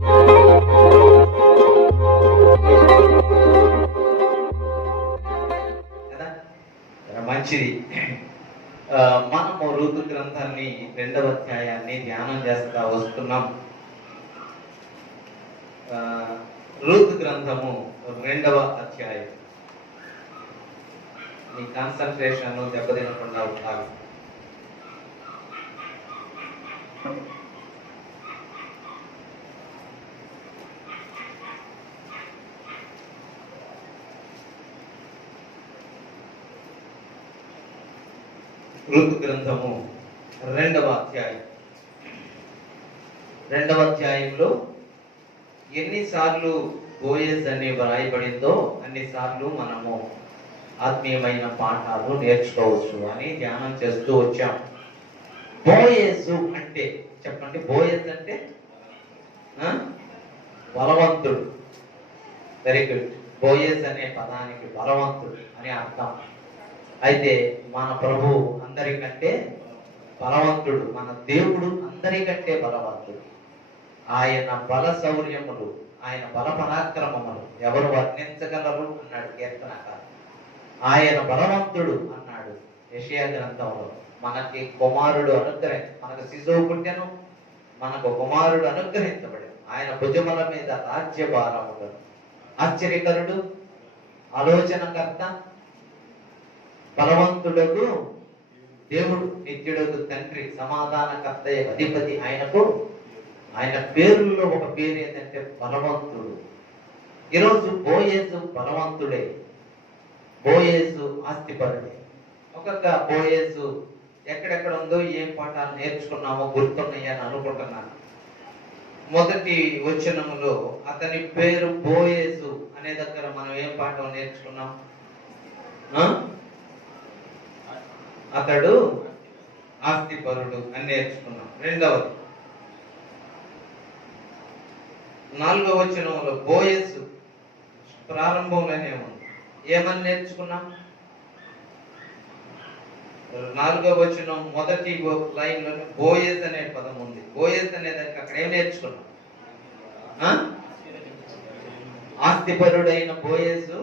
కదా, మంచిది. మనము ఋతు గ్రంథాన్ని 2వ అధ్యాయాన్ని ధ్యానం చేస్తా వస్తున్నాం. ఋతు గ్రంథము 2వ అధ్యాయం. మీ కాన్సన్ట్రేషన్ దెబ్బతినకుండా ఉండాలి. ఋతు గ్రంథము 2వ అధ్యాయం. 2వ అధ్యాయంలో ఎన్నిసార్లు బోయజ్ అని వ్రాయబడిందో అన్నిసార్లు మనము ఆత్మీయమైన పాఠాలు నేర్చుకోవచ్చు అని ధ్యానం చేస్తూ వచ్చాం. బోయజు అంటే చెప్పండి, బోయజ్ అంటే బలవంతుడు. Very good. బోయజ్ అనే పదానికి బలవంతుడు అని అర్థం. అయితే మన ప్రభు అందరికంటే బలవంతుడు, మన దేవుడు అందరికంటే బలవంతుడు. ఆయన బల శౌర్యములు, ఆయన బల పరాక్రమములు ఎవరు వర్ణించగలరు అన్నాడు కీర్తనకారుడు. ఆయన బలవంతుడు అన్నాడు యెషయా గ్రంథంలో. మనకి కుమారుడు మనకు శిశువు పుట్టెను, మనకు కుమారుడు అనుగ్రహించబడి ఆయన భుజముల మీద రాజ్యభారములు. ఆశ్చర్యకరుడు, ఆలోచనకర్త, బలవంతుడకు దేవుడు, నిత్యుడకు తండ్రి, సమాధానకర్త, అధిపతి. ఆయన పేరుల్లో ఒక పేరు ఏంటంటే బలవంతుడు. ఈరోజు బోయేజు బలవంతుడే, బోయేజు ఆస్తిపరుడే. ఒక్కొక్క బోయేజు ఎక్కడెక్కడ ఉందో ఏం పాఠాలు నేర్చుకున్నామో గుర్తున్నాయని అనుకుంటున్నాను. మొదటి వచనములో అతని పేరు బోయేజు అనే దగ్గర మనం ఏం పాఠం నేర్చుకున్నాం? అతడు ఆస్తిపరుడు అని నేర్చుకున్నాం. 2వది 4వ వచనంలో బోయజు ప్రారంభంలోనే ఉంది. ఏమని నేర్చుకున్నాం? 4వ వచనం మొదటి లైన్ లో బోయజ్ అనే పదం ఉంది. బోయజ్ అనే దానికి అక్కడ ఏం నేర్చుకున్నాం? ఆస్తిపరుడైన బోయజు,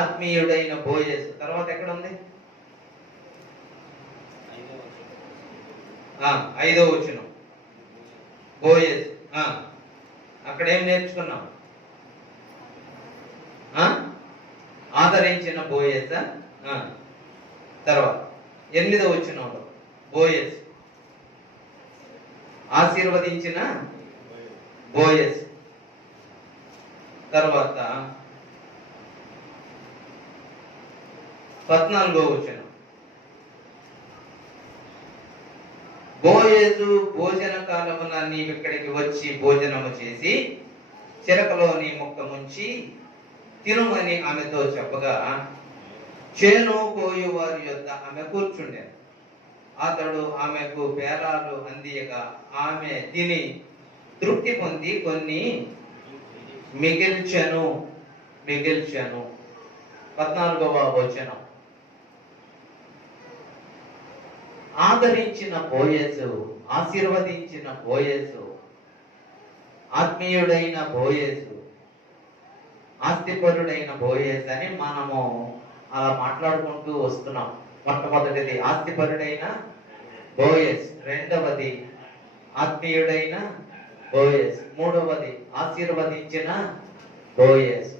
ఆత్మీయుడైన బోయజు. తర్వాత ఎక్కడ ఉంది? 5వ వచనం బోయజ్. అక్కడ ఏం నేర్చుకున్నాం? ఆదరించిన బోయజ్. తర్వాత 8వ వచనంలో బోయజ్ ఆశీర్వదించిన బోయజ్. తర్వాత 14వ వచనం బోయజు భోజన కాలమున నీవిక్కడికి వచ్చి భోజనము చేసి చిరకలోని ముక్క ముంచి తినుమని ఆమెతో చెప్పగా చేను కోయు వారి యొద్ద ఆమె కూర్చుండెను. అతడు ఆమెకు పేరాలు అందియగా ఆమె తిని తృప్తి పొంది కొన్ని మిగిల్చెను. 14వ వచనం ఆదరించిన బోయజు, ఆశీర్వదించిన బోయజు, ఆత్మీయుడైన బోయజు, ఆస్తిపరుడైన బోయజు అని మనము అలా మాట్లాడుకుంటూ వస్తున్నాం. మొట్టమొదటిది ఆస్తిపరుడైన బోయజ్, 2వది ఆత్మీయుడైన బోయజ్, 3వది ఆశీర్వదించిన బోయజ్,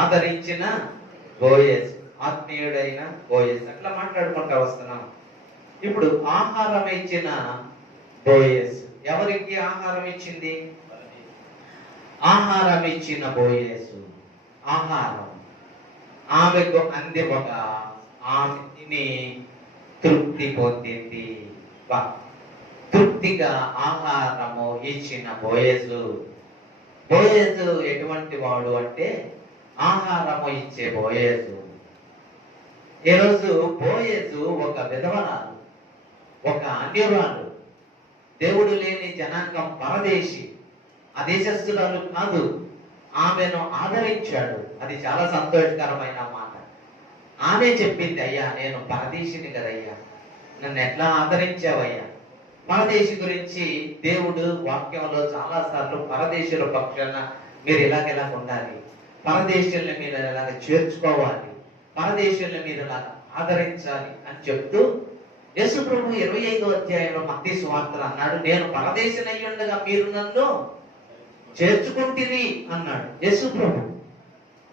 ఆదరించిన బోయజ్, ఆత్మీయుడైన బోయజ్. అట్లా మాట్లాడుకుంటూ వస్తున్నాం. ఇప్పుడు ఆహారం ఇచ్చిన బోయజ్. ఎవరికి ఆహారం ఇచ్చింది? ఆహారం ఇచ్చిన బోయజ్. ఆహారం ఆమెకు అందివగా ఆమె తిని తృప్తి పొందింది. తృప్తిగా ఆహారము ఇచ్చిన బోయజు. బోయజు ఎటువంటి వాడు అంటే ఆహారము ఇచ్చే బోయజు. ఈరోజు బోయజు ఒక విధవరాలు, ఒక అన్యురాలు, దేవుడు లేని జనాంగం, పరదేశి, అదేశస్థురాలు కాదు. ఆమెను ఆదరించాడు. అది చాలా సంతోషకరమైన మాట. ఆమె చెప్పింది, అయ్యా నేను పరదేశిని కదయ్యా, నన్ను ఎట్లా ఆదరించావయ్యా, పరదేశి గురించి దేవుడు వాక్యంలో చాలా సార్లు పరదేశుల పక్షాన మీరు ఇలాగ ఉండాలి, పరదేశుల్ని మీరు ఇలాగ చేర్చుకోవాలి, పరదేశుల్ని మీరు ఇలాగ ఆదరించాలి అని చెప్తూ యేసు ప్రభు 25వ అధ్యాయంలో మత్తయి సువార్తలో అన్నాడు, నేను పరదేశినయ్యుండగా మీరు నన్ను చేర్చుకుంటిరి అన్నాడు యేసు ప్రభు.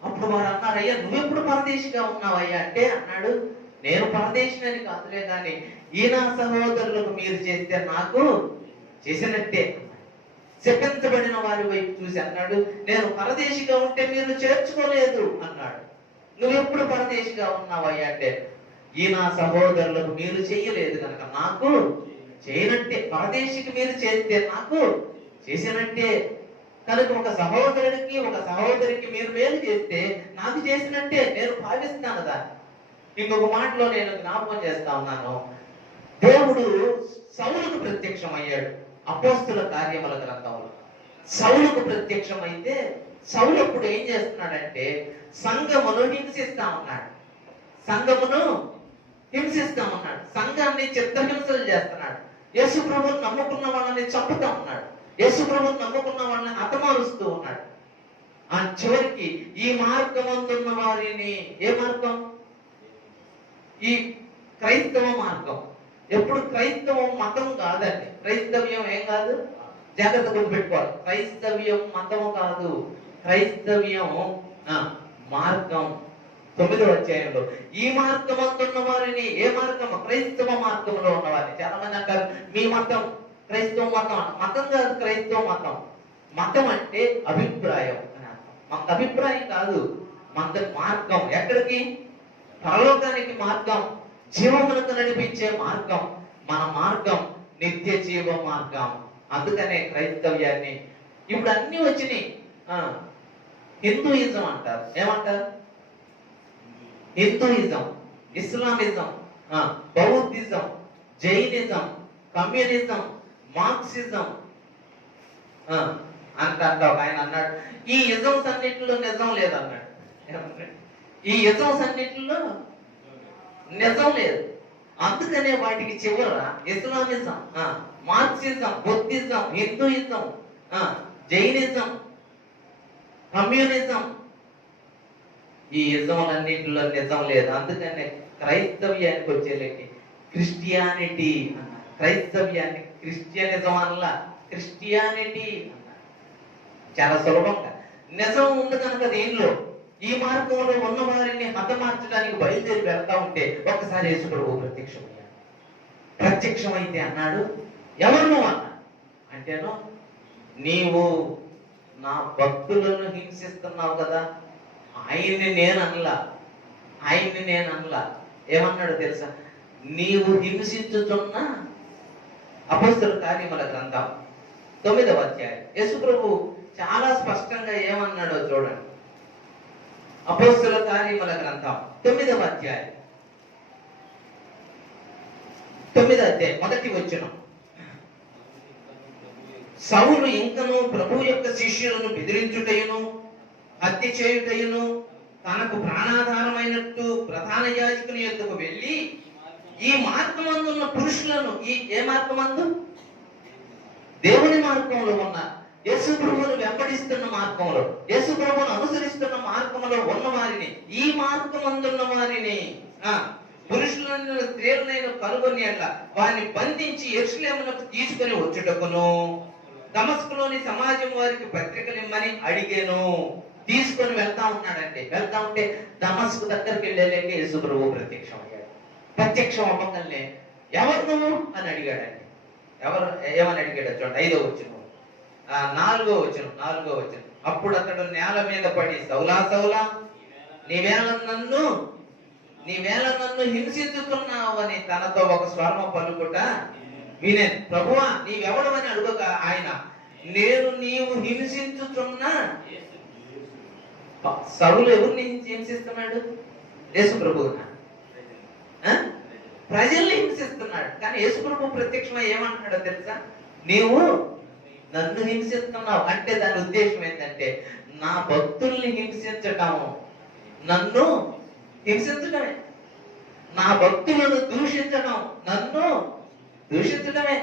అప్పుడు వారు అన్నారు, అయ్యా నువ్వెప్పుడు పరదేశిగా ఉన్నావయ్యా అంటే అన్నాడు, నేను పరదేశినని కాదులే కానీ ఈ నా సహోదరులకు మీరు చేస్తే నాకు చేసినట్టే. శపించబడిన వారి వైపు చూసి అన్నాడు, నేను పరదేశిగా ఉంటే మీరు చేర్చుకోలేదు అన్నాడు. నువ్వెప్పుడు పరదేశిగా ఉన్నావయ్యా అంటే ఈ నా సహోదరులకు మీరు చెయ్యలేదు కనుక నాకు చేయనట్టే, పరదేశికి మీరు చేస్తే నాకు చేసినట్టే. కనుక ఒక సహోదరుడికి ఒక సహోదరికి మీరు మేలు చేస్తే నాకు చేసినట్టే నేను భావిస్తాను దాన్ని. ఇంకొక మాటలో నేను జ్ఞాపకం చేస్తా ఉన్నాను, దేవుడు సౌలుకు ప్రత్యక్షమయ్యాడు అపోస్తుల కార్యముల గ్రంథంలో. సౌలుకు ప్రత్యక్షమైతే సౌలు అప్పుడు ఏం చేస్తున్నాడంటే సంఘమును హింసిస్తా ఉన్నాడు, సంఘమును హింసిస్తా ఉన్నాడు, సంఘాన్ని చిత్రహింసలు చేస్తున్నాడు, యేసు ప్రభువుని నమ్ముకున్న వాళ్ళని చంపుతా ఉన్నాడు, యేసు ప్రభువుని నమ్ముకున్న వాళ్ళని హతమారుస్తూ ఉన్నాడు. ఆ చివరికి ఈ మార్గమందున్న వారిని, ఏ మార్గం? ఈ క్రైస్తవ మార్గం. ఎప్పుడు క్రైస్తవం మతం కాదండి, క్రైస్తవ్యం ఏం కాదు, జాగ్రత్త గుర్తుపెట్టుకోవాలి. క్రైస్తవ్యం మతం కాదు, క్రైస్తవ్యం మార్గం. 9వ అధ్యాయంలో ఈ మార్గం అందున్న వారిని, ఏ మార్గం? క్రైస్తవ మార్గంలో ఉన్న వారిని. చాలా మంది అంటారు మీ మతం క్రైస్తవ మతం. మతం కాదు క్రైస్తవ మతం. మతం అంటే అభిప్రాయం అని అర్థం. మన అభిప్రాయం కాదు, మన మార్గం. ఎక్కడికి? పరలోకానికి మార్గం, జీవములకు నడిపించే మార్గం. మన మార్గం నిత్య జీవ మార్గం. అందుకనే క్రైస్తవ్యాన్ని ఇప్పుడు అన్ని వచ్చినాయి. హిందూయిజం అంటారు. ఏమంటారు? Hinduism, Islamism, Buddhism, Jainism, communism, Marxism అంటారు. ఆయన అన్నాడు ఈ ఇజమ్స్ అన్నిటిలో నిజం లేదన్నాడు. ఈ ఇజమ్స్ అన్నిటిలో నిజం లేదు. అందుకనే వాటికి చివర Islamism, Marxism, Buddhism, Hinduism, Jainism, communism, ఈ ఇజములన్నింటిలో నిజం లేదు. అందుకనే క్రైస్తవ్యానికి వచ్చేలకి క్రిస్టియానిటీ అన్నారు. క్రైస్తవ్యాన్ని క్రిస్టియనిజం అనలా, క్రిస్టియానిటీ అన్నారు. చాలా సులభంగా నిజం ఉంది కనుక దీనిలో ఈ మార్గంలో ఉన్న వారిని హతమార్చడానికి బయలుదేరి వెళ్తా ఉంటే ఒక్కసారి యేసు ప్రభువు ప్రత్యక్షమయ్యాడు. ప్రత్యక్షమైతే అన్నాడు, ఎవరు నువ్వు అన్నాడు. అంటేను నీవు నా భక్తులను హింసిస్తున్నావు కదా. ఆయన్ని నేను అనలా. ఏమన్నాడు తెలుసా? నీవు హింసించుతున్న అపోస్తలుల కార్యముల గ్రంథం 9వ అధ్యాయం యేసు ప్రభు చాలా స్పష్టంగా ఏమన్నాడో చూడండి. అపోస్తలుల కార్యముల గ్రంథం 9వ అధ్యాయం 9వ అధ్యాయం 1వ వచనం. సౌలు ఇంకను ప్రభు యొక్క శిష్యులను బెదిరించుటయును హత్య చేయుటయును తనకు ప్రాణాధారమైనట్టు ప్రధాన యాజకుని యొద్దకు వెళ్ళి ఈ మార్గమందున్న పురుషులను, ఏ మార్గమందు? దేవుని మార్గంలో ఉన్న యేసు ప్రభువును వెంబడిస్తున్న మార్గంలో, యేసు ప్రభువును అనుసరిస్తున్న మార్గంలో ఉన్న వారిని, ఈ మార్గమందున్న వారిని, పురుషులను స్త్రీలనైన కనుగొని వారిని బంధించి యెరూషలేమునకు తీసుకొని వచ్చుటకును దమస్కులోని సమాజం వారికి పత్రికలు ఇమ్మని అడిగాను. తీసుకొని వెళ్తా ఉన్నాడంటే, వెళ్తా ఉంటే దమస్కు దగ్గరికి వెళ్ళలేక యేసు ప్రభువు ప్రత్యక్షం అయ్యాడు. ప్రత్యక్షం అవ్వగానే ఎవరు నువ్వు అని అడిగాడండి. ఎవరు ఏమని అడిగాడు చూడండి. 5వ వచనం, 4వ వచనం. అప్పుడు అతడు నేల మీద పడి, సౌలా సౌలా నీవేళ నన్ను హింసించుతున్నావు అని తనతో ఒక స్వరము పలుకుట వినేను. ప్రభువా నీవెవడు అని అడుగక ఆయన, నేను నీవు హింసించుతున్నా. సౌలు ఎవరిని హింసిస్తున్నాడు? యేసు ప్రభువునా? ప్రజల్ని హింసిస్తున్నాడు. కానీ యేసు ప్రభు ప్రత్యక్షమై ఏమంటున్నాడో తెలుసా? నీవు నన్ను హింసిస్తున్నావు అంటే దాని ఉద్దేశం ఏంటంటే నా భక్తుల్ని హింసించటం, నన్ను హింసించడమే. నా భక్తులను దూషించడం, నన్ను దూషించడమే.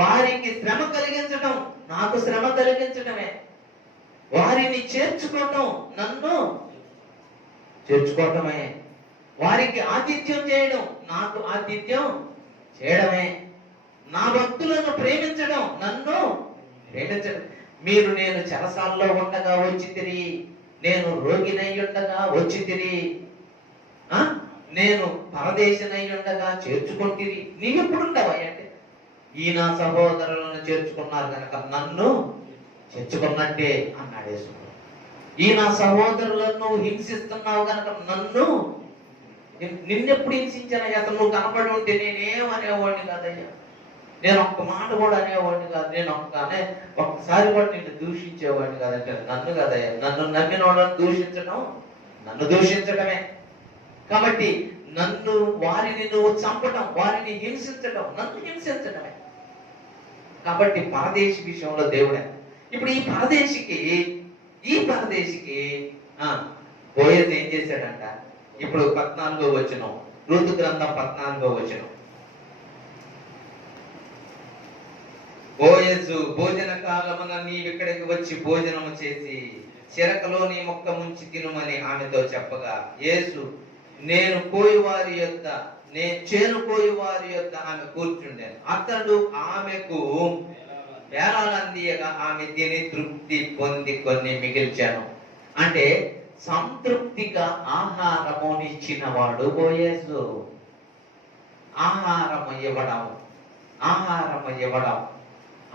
వారికి శ్రమ కలిగించడం నాకు శ్రమ కలిగించడమే. వారిని చేర్చుకోవటం నన్ను చేర్చుకోవటమే. వారికి ఆతిథ్యం చేయడం నాకు ఆతిథ్యం చేయడమే. నా భక్తులను ప్రేమించడం నన్ను ప్రేమించడం. మీరు నేను చెరసాల్లో ఉండగా వచ్చితిరి, నేను రోగినై ఉండగా వచ్చితిరి, నేను పరదేశనై ఉండగా చేర్చుకుంటిరి. నీవెప్పుడుండవా అంటే ఈ నా సహోదరులను చేర్చుకున్నారు కనుక నన్ను చేర్చుకున్నట్టే అన్నాడు యేసు. ఈ నా సహోదరులను హింసిస్తున్నావు కనుక నన్ను, నిన్నెప్పుడు హింసించానయ్యా? అసలు నువ్వు కనపడి ఉంటే నేనేమనేవాడిని కాదయ్యా, నేను ఒక్క మాట కూడా అనేవాడిని కాదు, నేను ఒక్కసారి కూడా నిన్ను దూషించేవాడిని కాదంటే నన్ను కాదయ్యా. నన్ను నమ్మిన వాళ్ళని దూషించడం నన్ను దూషించడమే. కాబట్టి నన్ను వారిని నువ్వు చంపడం, వారిని హింసించడం నన్ను హింసించడమే. కాబట్టి పరదేశి విషయంలో దేవుడే. ఇప్పుడు ఈ పరదేశికి బోయజ్ ఏం చేశాడంట? ఇప్పుడు 14వ వచనం, ఋతు గ్రంథం 14వ వచనం. బోయజు భోజన కాలమున నీవిక్కడికి వచ్చి భోజనము చేసి చిరకలో నీ మొక్క ముంచి తినుమని ఆమెతో చెప్పగా, యేసు చేను కోయి వారి యొద్ద ఆమె కూర్చుండాను. అతడు ఆమెకు వేలాలందియగా ఆమె తిని తృప్తి పొంది కొన్ని మిగిల్చాను. అంటే సంతృప్తిగా ఆహారమునిచ్చిన వాడు బోయజు. ఆహారము ఇవ్వడం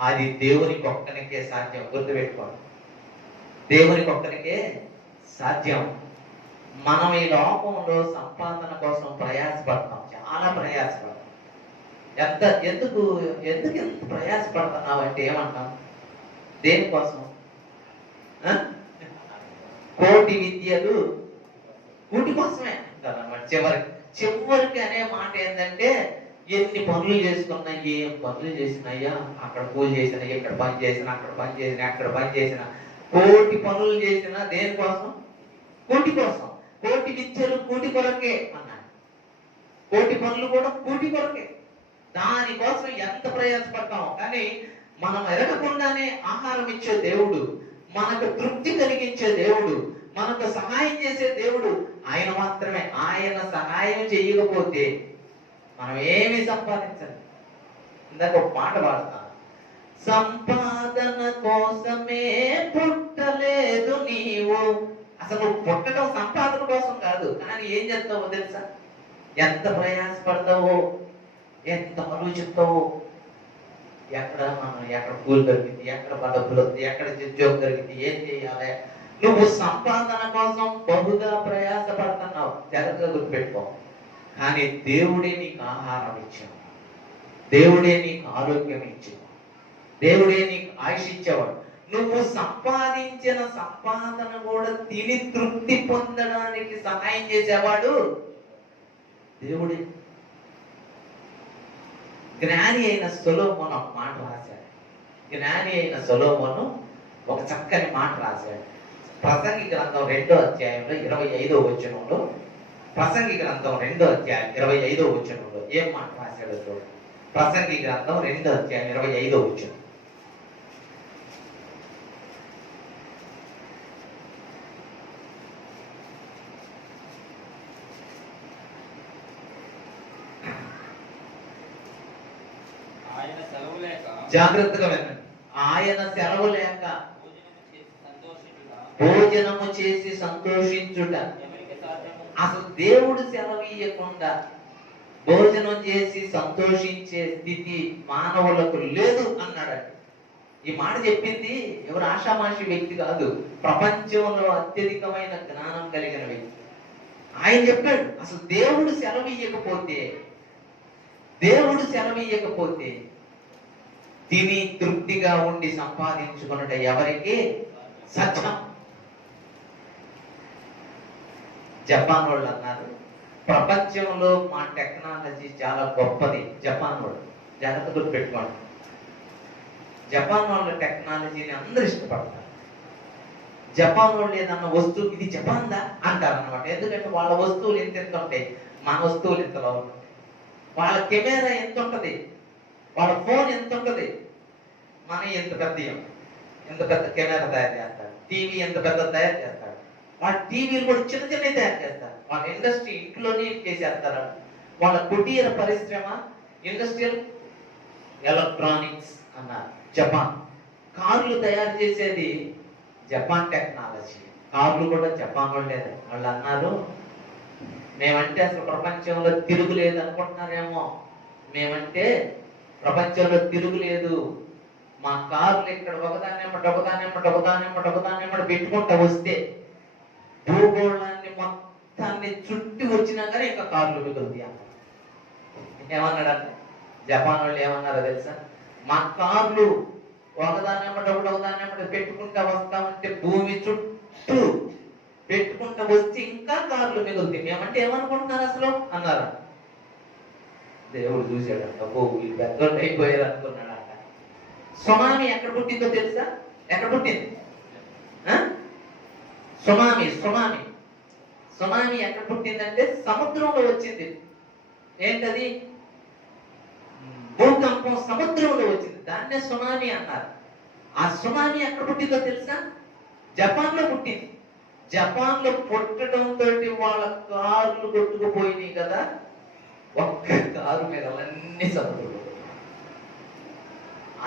అది దేవునికి ఒక్కనికే సాధ్యం. గుర్తుపెట్టుకోండి, దేవునికి ఒక్కనికే సాధ్యం. మనం ఈ లోకంలో సంపాదన కోసం ప్రయాసపడతాం, చాలా ప్రయాసపడతాం. ఎందుకు ప్రయాసపడుతున్నావు అంటే ఏమంటాం? దేనికోసం? కోటి విద్యలు కూటి కోసమే అంటారు అన్నమాట. చివరికి అనే మాట ఏంటంటే, ఎన్ని పనులు చేసుకున్నా, ఏం పనులు చేసినాయ్యా, అక్కడ పూజ చేసినా, ఇక్కడ పని చేసినా, అక్కడ పని చేసినా, అక్కడ పని చేసినా, కోటి పనులు చేసినా దేనికోసం? కూటి కోసం. కోటి విద్యలు కూటి కొరకే అన్నాడు. కోటి పనులు కూడా కూటి కొరకే. దానికోసం ఎంత ప్రయాసపడతాం. కానీ మనం ఎరగకుండానే ఆహారం ఇచ్చే దేవుడు, మనకు తృప్తి కలిగించే దేవుడు, మనకు సహాయం చేసే దేవుడు ఆయన మాత్రమే. ఆయన సహాయం చేయకపోతే మనం ఏమి సంపాదించాలి? ఇందాక ఒక పాట పాడతాను, సంపాదన కోసమే పుట్టలేదు నీవు. అసలు నువ్వు పుట్టడం సంపాదన కోసం కాదు, కానీ ఏం చేస్తావో తెలుసా? ఎంత ప్రయాసపడతావో, ఎంత ఆలోచిస్తావో, ఎక్కడ కూలి దొరికింది, ఎక్కడ డబ్బులు వస్తుంది, ఎక్కడ ఉద్యోగం దొరికింది, ఏం చేయాలి. నువ్వు సంపాదన కోసం బహుగా ప్రయాసపడుతున్నావు, జాగ్రత్తగా గుర్తుపెట్టుకో. కానీ దేవుడే నీకు ఆహారం ఇచ్చాడు, దేవుడే నీకు ఆరోగ్యం ఇచ్చాడు, దేవుడే నీకు ఆయుష్ ఇచ్చేవాడు. నువ్వు సంపాదించిన సంపాదన కూడా తిని తృప్తి పొందడానికి సహాయం చేసేవాడు దేవుడే. జ్ఞాని అయిన సొలొమోను ఒక మాట రాశాడు. జ్ఞాని అయిన సొలొమోను ఒక చక్కని మాట రాశాడు. ప్రసంగి గ్రంథం 2వ అధ్యాయంలో 25వ వచనంలో, ప్రసంగి గ్రంథం 2వ అధ్యాయం 25వ వచనంలో ఏం మాట రాశాడో చూడండి. ప్రసంగి గ్రంథం 2వ అధ్యాయం 25వ వచనం. జాగ్రత్తగా వినండి. ఆయన సెలవు లేక భోజనము చేసి సంతోషించుట. అసలు దేవుడు సెలవు ఇవ్వకుండా భోజనం చేసి సంతోషించే స్థితి మానవులకు లేదు అన్నాడండి. ఈ మాట చెప్పింది ఎవరు ఆషామాషి వ్యక్తి కాదు, ప్రపంచంలో అత్యధికమైన జ్ఞానం కలిగిన వ్యక్తి. ఆయన చెప్పాడు, అసలు దేవుడు సెలవు ఇవ్వకపోతే తిని తృప్తిగా ఉండి సంపాదించుకున్నట ఎవరికి సత్యం. జపాన్ వాళ్ళు అన్నారు, ప్రపంచంలో మా టెక్నాలజీ చాలా గొప్పది. జపాన్ వాళ్ళు, జాగ్రత్త గుర్తుపెట్టుకోండి, జపాన్ వాళ్ళ టెక్నాలజీని అందరూ ఇష్టపడతారు. జపాన్ వాళ్ళు ఏదన్నా వస్తువు ఇది జపాన్దా అంటారు అన్నమాట. ఎందుకంటే వాళ్ళ వస్తువులు ఎంత ఉంటాయి, మన వస్తువులు ఎంతలో ఉంటాయి. వాళ్ళ కెమెరా ఎంత ఉంటది, వాళ్ళ ఫోన్ ఎంత ఉంటుంది, మన ఎంత పెద్ద ఎంత పెద్ద కెమెరా తయారు చేస్తాడు, టీవీ ఎంత పెద్ద తయారు చేస్తాడు. వాళ్ళ టీవీలు కూడా చిన్న చిన్నవి తయారు చేస్తారు. వాళ్ళ ఇండస్ట్రీ ఇంట్లోనే చేసేస్తారు. వాళ్ళ కుటీర పరిశ్రమ ఇండస్ట్రియల్ ఎలక్ట్రానిక్స్ అన్నారు. జపాన్ కార్లు తయారు చేసేది జపాన్ టెక్నాలజీ. కార్లు కూడా జపాన్ వాళ్ళేది. వాళ్ళు అన్నారు, మేమంటే అసలు ప్రపంచంలో తిరుగులేదు అనుకుంటున్నారేమో, మేమంటే ప్రపంచంలో తిరుగులేదు, మా కార్లు ఇక్కడ ఒకదాన్నేమో పెట్టుకుంటా వస్తే భూగోళాన్ని మొత్తాన్ని చుట్టి వచ్చినా కానీ ఇంకా కార్లు మిగులుతాయి అన్నారు. ఏమన్నాడంటే జపాన్ వాళ్ళు ఏమన్నారో తెలుసా, మా కార్లు ఒకదాన్నేమో పెట్టుకుంటా వస్తా ఉంటే భూమి చుట్టూ పెట్టుకుంటా వచ్చి ఇంకా కార్లు మిగులుతాయి, మేమంటే ఏమనుకుంటున్నారు అసలు అన్నారు. దేవుడు చూశాడంట, అబ్బో వీళ్ళు పెద్దోళ్ళు అయిపోయారు అనుకున్నాడంట. సునామీ ఎక్కడ పుట్టిందో తెలుసా? ఎక్కడ పుట్టింది? సునామీ ఎక్కడ పుట్టిందంటే సముద్రంలో వచ్చింది. ఏంటది? భూకంపం సముద్రంలో వచ్చింది, దాన్నే సునామీ అన్నారు. ఆ సునామీ ఎక్కడ పుట్టిందో తెలుసా? జపాన్ లో పుట్టింది. జపాన్ లో పుట్టడంతో వాళ్ళ కార్లు కొట్టుకుపోయినాయి కదా, ఒక్క కారు మీద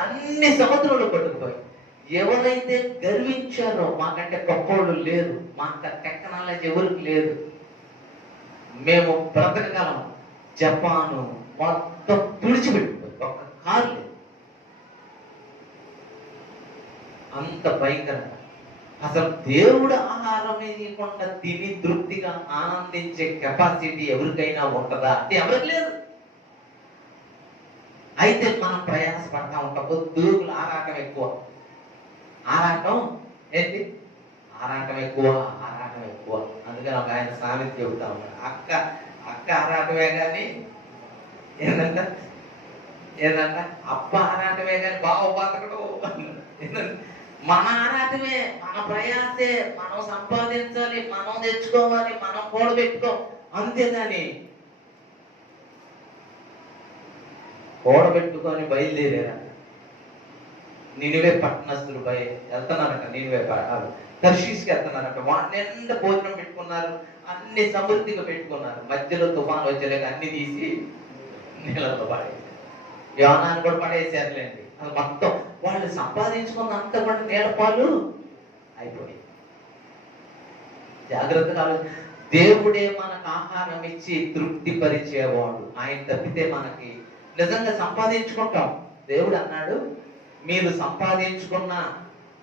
అన్ని సముద్రంలో కొట్టుకుపోయి. ఎవరైతే గర్వించారో మాకంటే గొప్పోళ్ళు లేదు, మాకు టెక్నాలజీ ఎవరికి లేదు, మేము బ్రతకగలం, జపాను మొత్తం తుడిచిపెట్టిపోయి ఒక్క కారు లేదు. అంత భయంకరంగా. అసలు దేవుడు ఆహారం ఇవ్వకుండా తిని తృప్తిగా ఆనందించే కెపాసిటీ ఎవరికైనా ఉంటుందా అంటే ఎవరికి లేదు. అయితే మనం ప్రయాసపడతా ఉంటాం, పొద్దుగులు ఆరాటం ఎక్కువ. ఆరాటం ఏంటి? ఆరాటం ఎక్కువ. అందుకని ఒక ఆయన సామెత చెబుతా ఉన్నాడు, అక్క ఆరాటమే కానీ ఏంటంట అప్ప ఆరాటమే కానీ బావ బతకడు. మన ఆరాటమే, మన ప్రయాసే, మనం సంపాదించాలి, మనం తెచ్చుకోవాలి, మనం కూడబెట్టుకో, అంతేగాని కూడబెట్టుకొని బయలుదేరారు. నినివే పట్టణస్తులు వెళ్తున్నారట, నినివే తర్షీస్కి వెళ్తున్నారట. వాళ్ళ ఎంత భోజనం పెట్టుకున్నారు, అన్ని సమృద్ధిగా పెట్టుకున్నారు. మధ్యలో తుఫాన్ వచ్చేలేక అన్ని తీసి నీళ్ళలో పడేసారు. యోనాన్ని కూడా పడేసారులేండి. అది మొత్తం వాళ్ళు సంపాదించుకున్న అంత కూడా నీళ్ళపాలు అయిపోయి. జాగ్రత్తగా దేవుడే మనకు ఆహారం ఇచ్చి తృప్తి పరిచేవాడు. ఆయన తప్పితే మనకి నిజంగా సంపాదించుకుంటాం. దేవుడు అన్నాడు, మీరు సంపాదించుకున్నా,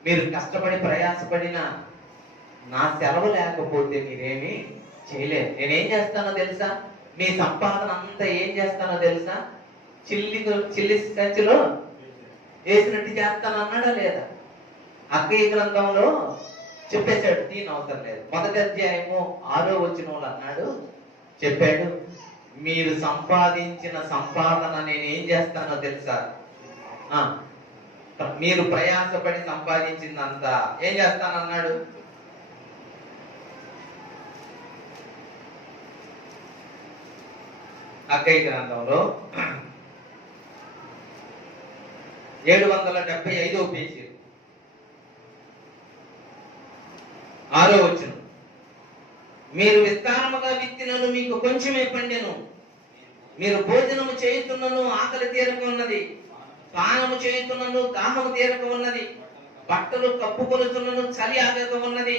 మీరు కష్టపడి ప్రయాసపడినా నా సెలవు లేకపోతే మీరేమి చేయలేరు. నేనేం చేస్తానో తెలుసా? మీ సంపాదన అంతా ఏం చేస్తానో తెలుసా? చిల్లి సంచిలో వేసినట్టు చేస్తాను అన్నాడా లేదా? అక్కయ్య గ్రంథంలో చెప్పేశాడు, దీని అవసరం లేదు. 1వ అధ్యాయము 6వ వచనంలో అన్నాడు, చెప్పాడు, మీరు సంపాదించిన సంపాదన నేను ఏం చేస్తానో తెలుసా? మీరు ప్రయాసపడి సంపాదించిందంతా ఏం చేస్తానన్నాడు? అక్కయ్య గ్రంథంలో 775వ పేజీ 6వ వచనం, మీరు విస్తారముగా విత్తినను మీకు కొంచెమే పండెను, మీరు భోజనము చేయుతున్నను ఆకలి తీరక ఉన్నది, పానము చేయుతున్నను దాహము తీరక ఉన్నది, బట్టలు కప్పుకొనుతున్నను చలి ఆగక ఉన్నది,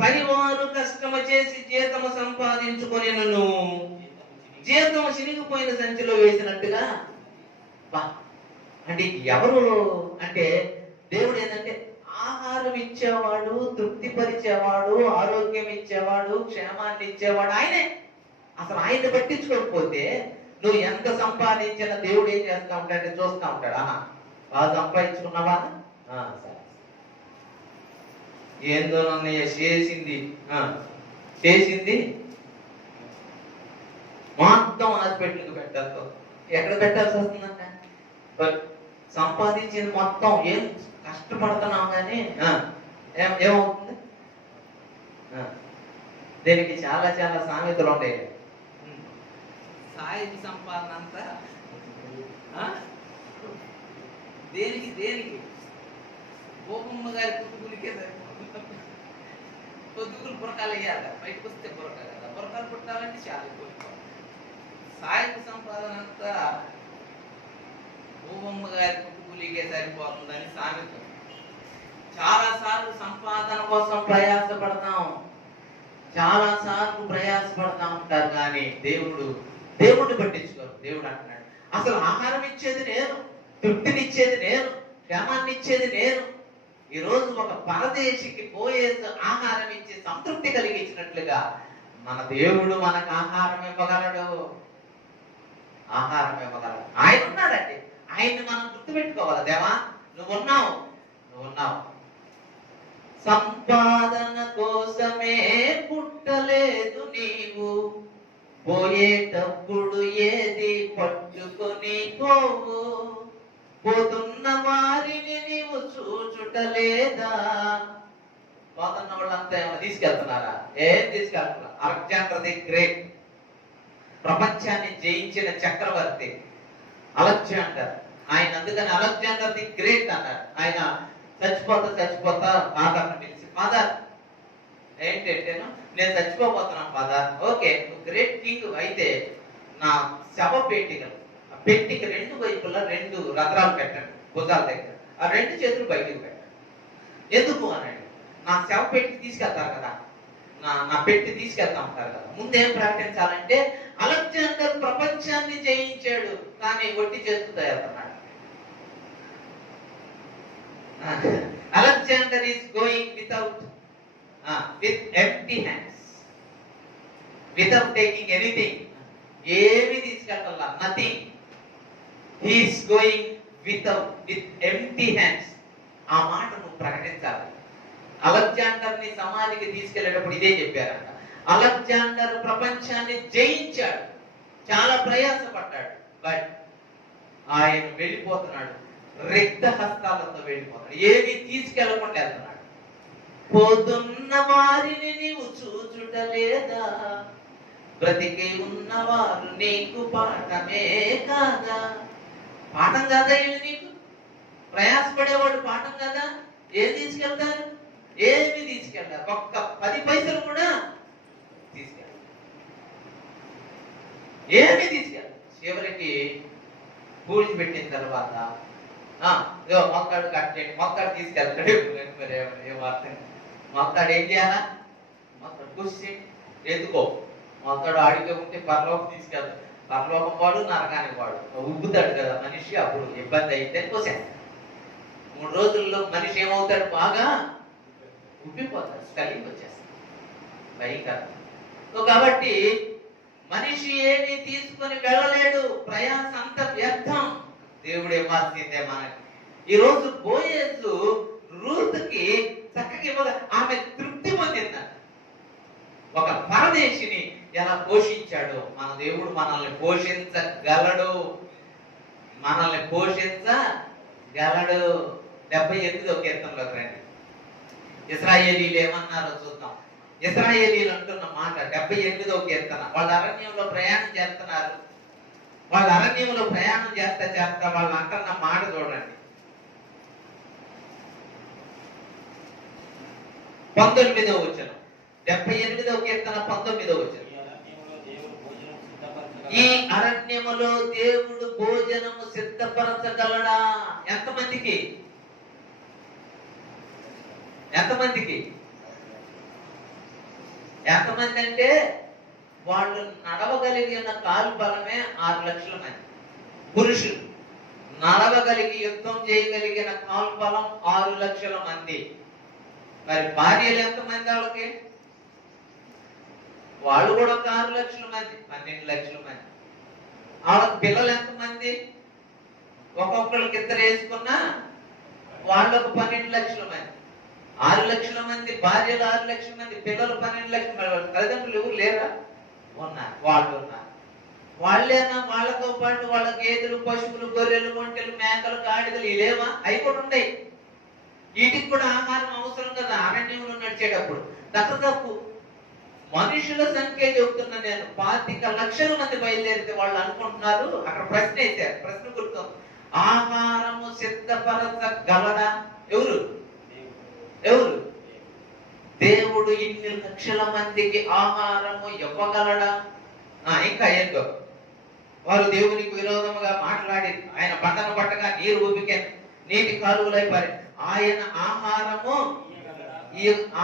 పనివారు కష్టము చేసి జీతము సంపాదించుకొనినను జీతము చినిగిపోయిన సంచిలో వేసినట్టుగా. అంటే ఎవరు అంటే దేవుడు ఏంటంటే ఆహారం ఇచ్చేవాడు, తృప్తి పరిచేవాడు, ఆరోగ్యం ఇచ్చేవాడు, క్షేమాన్ని ఇచ్చేవాడు ఆయనే. అసలు ఆయన్ని పట్టించుకోకపోతే నువ్వు ఎంత సంపాదించినా దేవుడు ఏం చేస్తా ఉంటాడంటే చూస్తా ఉంటాడు. బాగా సంపాదించుకున్నావా, సరే, ఏందో నన్నయ్య చేసింది మొత్తం హాస్పిటల్కి పెట్టాలి. ఎక్కడ పెట్టాల్సి వస్తుందంట? సంపాదించింది మొత్తం ఏం కష్టపడుతున్నాం కానీ ఏమవుతుంది? దీనికి చాలా చాలా సామెతలు ఉంటాయి. సాయి సంపాదన అంతా దేనికి దేనికి గోపమ్మ గారి కుటుంబులకే సరిపోతుంది. పొద్దుగులు బురకాలు వేయాలి, బయటకు వస్తే బురక కదా, బురకాలు పుట్టాలంటే చాలా కోరుకోవాలి. సాయుధ సంపాదన అంతా గోపమ్మ గారి కుటుంబులకే సరిపోతుందని సామెత. చాలా సార్లు సంపాదన కోసం ప్రయాసపడతాం, చాలా సార్లు ప్రయాసపడతా ఉంటారు, కానీ దేవుడిని పట్టించుకోరు. దేవుడు అంటున్నాడు, అసలు ఆహారం ఇచ్చేది నేను, తృప్తినిచ్చేది నేను, క్షేమాన్ని ఇచ్చేది నేను. ఈ రోజు ఒక పరదేశికి పోయేసి ఆహారం ఇచ్చి సంతృప్తి కలిగించినట్లుగా మన దేవుడు మనకు ఆహారం ఇవ్వగలడు. ఆహారం ఇవ్వగలడు. ఆయన ఉన్నాడండి. ఆయన్ని మనం గుర్తుపెట్టుకోవాలి. దేవా నువ్వున్నావు. సంపాదన కోసమే పుట్టలేదు నీవు, పోయేటప్పుడు ఏది పట్టుకొని పోవు, పోతున్న వారిని నీవు చూచుటలేదా. పోతున్న వాళ్ళంతా ఏమైనా తీసుకెళ్తున్నారా? ఏం తీసుకెళ్తున్నారు? అలెగ్జాండర్ ది గ్రేట్, ప్రపంచాన్ని జయించిన చక్రవర్తి అలెగ్జాండర్. ఆయన అందుకని అలెగ్జాండర్ ది గ్రేట్ అన్నారు. ఆయన చచ్చిపోతా ఫాదర్ని పిలిచి, ఫాదర్ ఏంటంటేను, నేను చచ్చిపోతున్నాను ఫాదర్. ఓకే, నువ్వు గ్రేట్ కింగ్ అయితే నా శవ పెట్టికి రెండు వైపులా 2 రథాలు పెట్టండి భుజాల దగ్గర, ఆ 2 చేతులు బయటకు పెట్టండి. ఎందుకు అనండి, నా శవ పెట్టి తీసుకెళ్తారు కదా, నా పెట్టి తీసుకెళ్తా ఉంటారు కదా. ముందేం ప్రకటించాలంటే అలెగ్జాండర్ ప్రపంచాన్ని జయించాడు, కానీ ఒట్టి చేతులతో వెళ్తున్నాడు. Alexander is going with empty hands, without taking anything. ఏమి తీసుకెళ్ళాల, nothing. He is going with empty hands. ఆ మాట నువ్వు ప్రకటించాలి. అలెగ్జాండర్ ని సమాధికి తీసుకెళ్లేటప్పుడు ఇదే చెప్పారంట. అలెగ్జాండర్ ప్రపంచాన్ని జయించాడు, చాలా ప్రయాసపడ్డాడు, బట్ ఆయన వెళ్ళిపోతున్నాడు రిక్త హస్తాలతో వెళ్ళిపోతాడు. ఏమి తీసుకెళ్లకుండా వెళ్తున్నాడు. పోతున్న వారిని నీవు చూచుటలేదా, బ్రతికి ఉన్నవారు నీకు పాఠమే కాదా. పాఠం కాదా ఇది నీకు? ప్రయాసపడేవాడు పాఠం కదా. ఏం తీసుకెళ్తారు? ఏమి తీసుకెళ్తారు? ఒక్క 10 పైసలు కూడా తీసుకెళ్తారు. ఏమి తీసుకెళ్తారు? చివరికి పూడ్చి పెట్టిన తర్వాత మొక్కడు కట్టండి, మొక్కడు తీసుకెళ్తాడు. మొక్కడు ఏం చేయాలా? మొక్కడు కూర్చి ఎదుకో, మొక్కడు అడిగి ఉంటే పరలోకం తీసుకెళ్తాడు. పరలోకం వాడు నరకానికి వాడు ఉబ్బుతాడు కదా మనిషి. అప్పుడు ఇబ్బంది అయితే కోసేస్తాడు. 3 రోజుల్లో మనిషి ఏమవుతాడు? బాగా ఉబ్బిపోతాడు, స్పెల్లింగ్ వచ్చేస్తాడు, భయంకరం. కాబట్టి మనిషి ఏమి తీసుకొని వెళ్ళలేడు, ప్రయాస అంత వ్యర్థం. దేవుడు ఇవ్వాల్సిందే మనకి. ఈ రోజు బోయేజు రూతుకి చక్కగా ఇవ్వగా ఆమె తృప్తి పొందిందంట. ఒక పరదేశిని ఎలా పోషించాడు మన దేవుడు, మనల్ని పోషించగలడు. 78వ కీర్తనలోకి రండి. ఇశ్రాయేలీలు ఏమన్నారో చూద్దాం. ఇశ్రాయేలీలు అంటున్న మాట 78వ కీర్తన. వాళ్ళ అరణ్యంలో ప్రయాణం చేస్తున్నారు. వాళ్ళ అరణ్యంలో ప్రయాణం చేస్తా వాళ్ళు అంటున్న మాట చూడండి. 19వ వచనం, 78వ కీర్తన 19వ వచనం. ఈ అరణ్యములో దేవుడు భోజనము సిద్ధపరచగలడా? ఎంతమందికి? ఎంతమంది అంటే వాళ్ళు నడవగలిగిన కాలు బలమే 6 లక్షల మంది పురుషులు. నడవగలిగి యుద్ధం చేయగలిగిన కాలు బలం 6 లక్షల మంది. మరి భార్యలు ఎంతమంది? వాళ్ళు కూడా ఒక 6 లక్షల మంది, 12 లక్షల మంది. వాళ్ళకి పిల్లలు ఎంతమంది? ఒక్కొక్కరికి 2 వేసుకున్నా వాళ్ళకు 12 లక్షల మంది. 6 లక్షల మంది భార్యలు, 6 లక్షల మంది పిల్లలు, 12 లక్షల మంది. తల్లిదండ్రులు ఎవరు లేరా? ఉన్నారు, వాళ్ళు ఉన్నారు. వాళ్ళేనా? వాళ్ళతో పాటు వాళ్ళ గేదెలు, పశువులు, గొర్రెలు, ఒంటెలు, మేకలు, గాడిదలు ఇలేవా? అవి కూడా ఉన్నాయి. వీటికి కూడా ఆహారం అవసరం కదా అరణ్యంలో నడిచేటప్పుడు. తప్పు మనుషుల సంఖ్య చెబుతున్నా నేను. 25 లక్షల మంది బయలుదేరితే వాళ్ళు అనుకుంటున్నారు, అక్కడ ప్రశ్న వేశారు, ప్రశ్న గుర్తు ఆహారము సిద్ధపరచగలడా? ఎవరు? ఎవరు? దేవుడు ఇన్ని లక్షల మందికి ఆహారము ఇవ్వగలడా? ఇంకా ఏంటో, వారు దేవునికి విరోధముగా మాట్లాడి ఆయన బండను పట్టగా నీరు ఊపికే నీటి కాలువలై పారి. ఆయన ఆహారము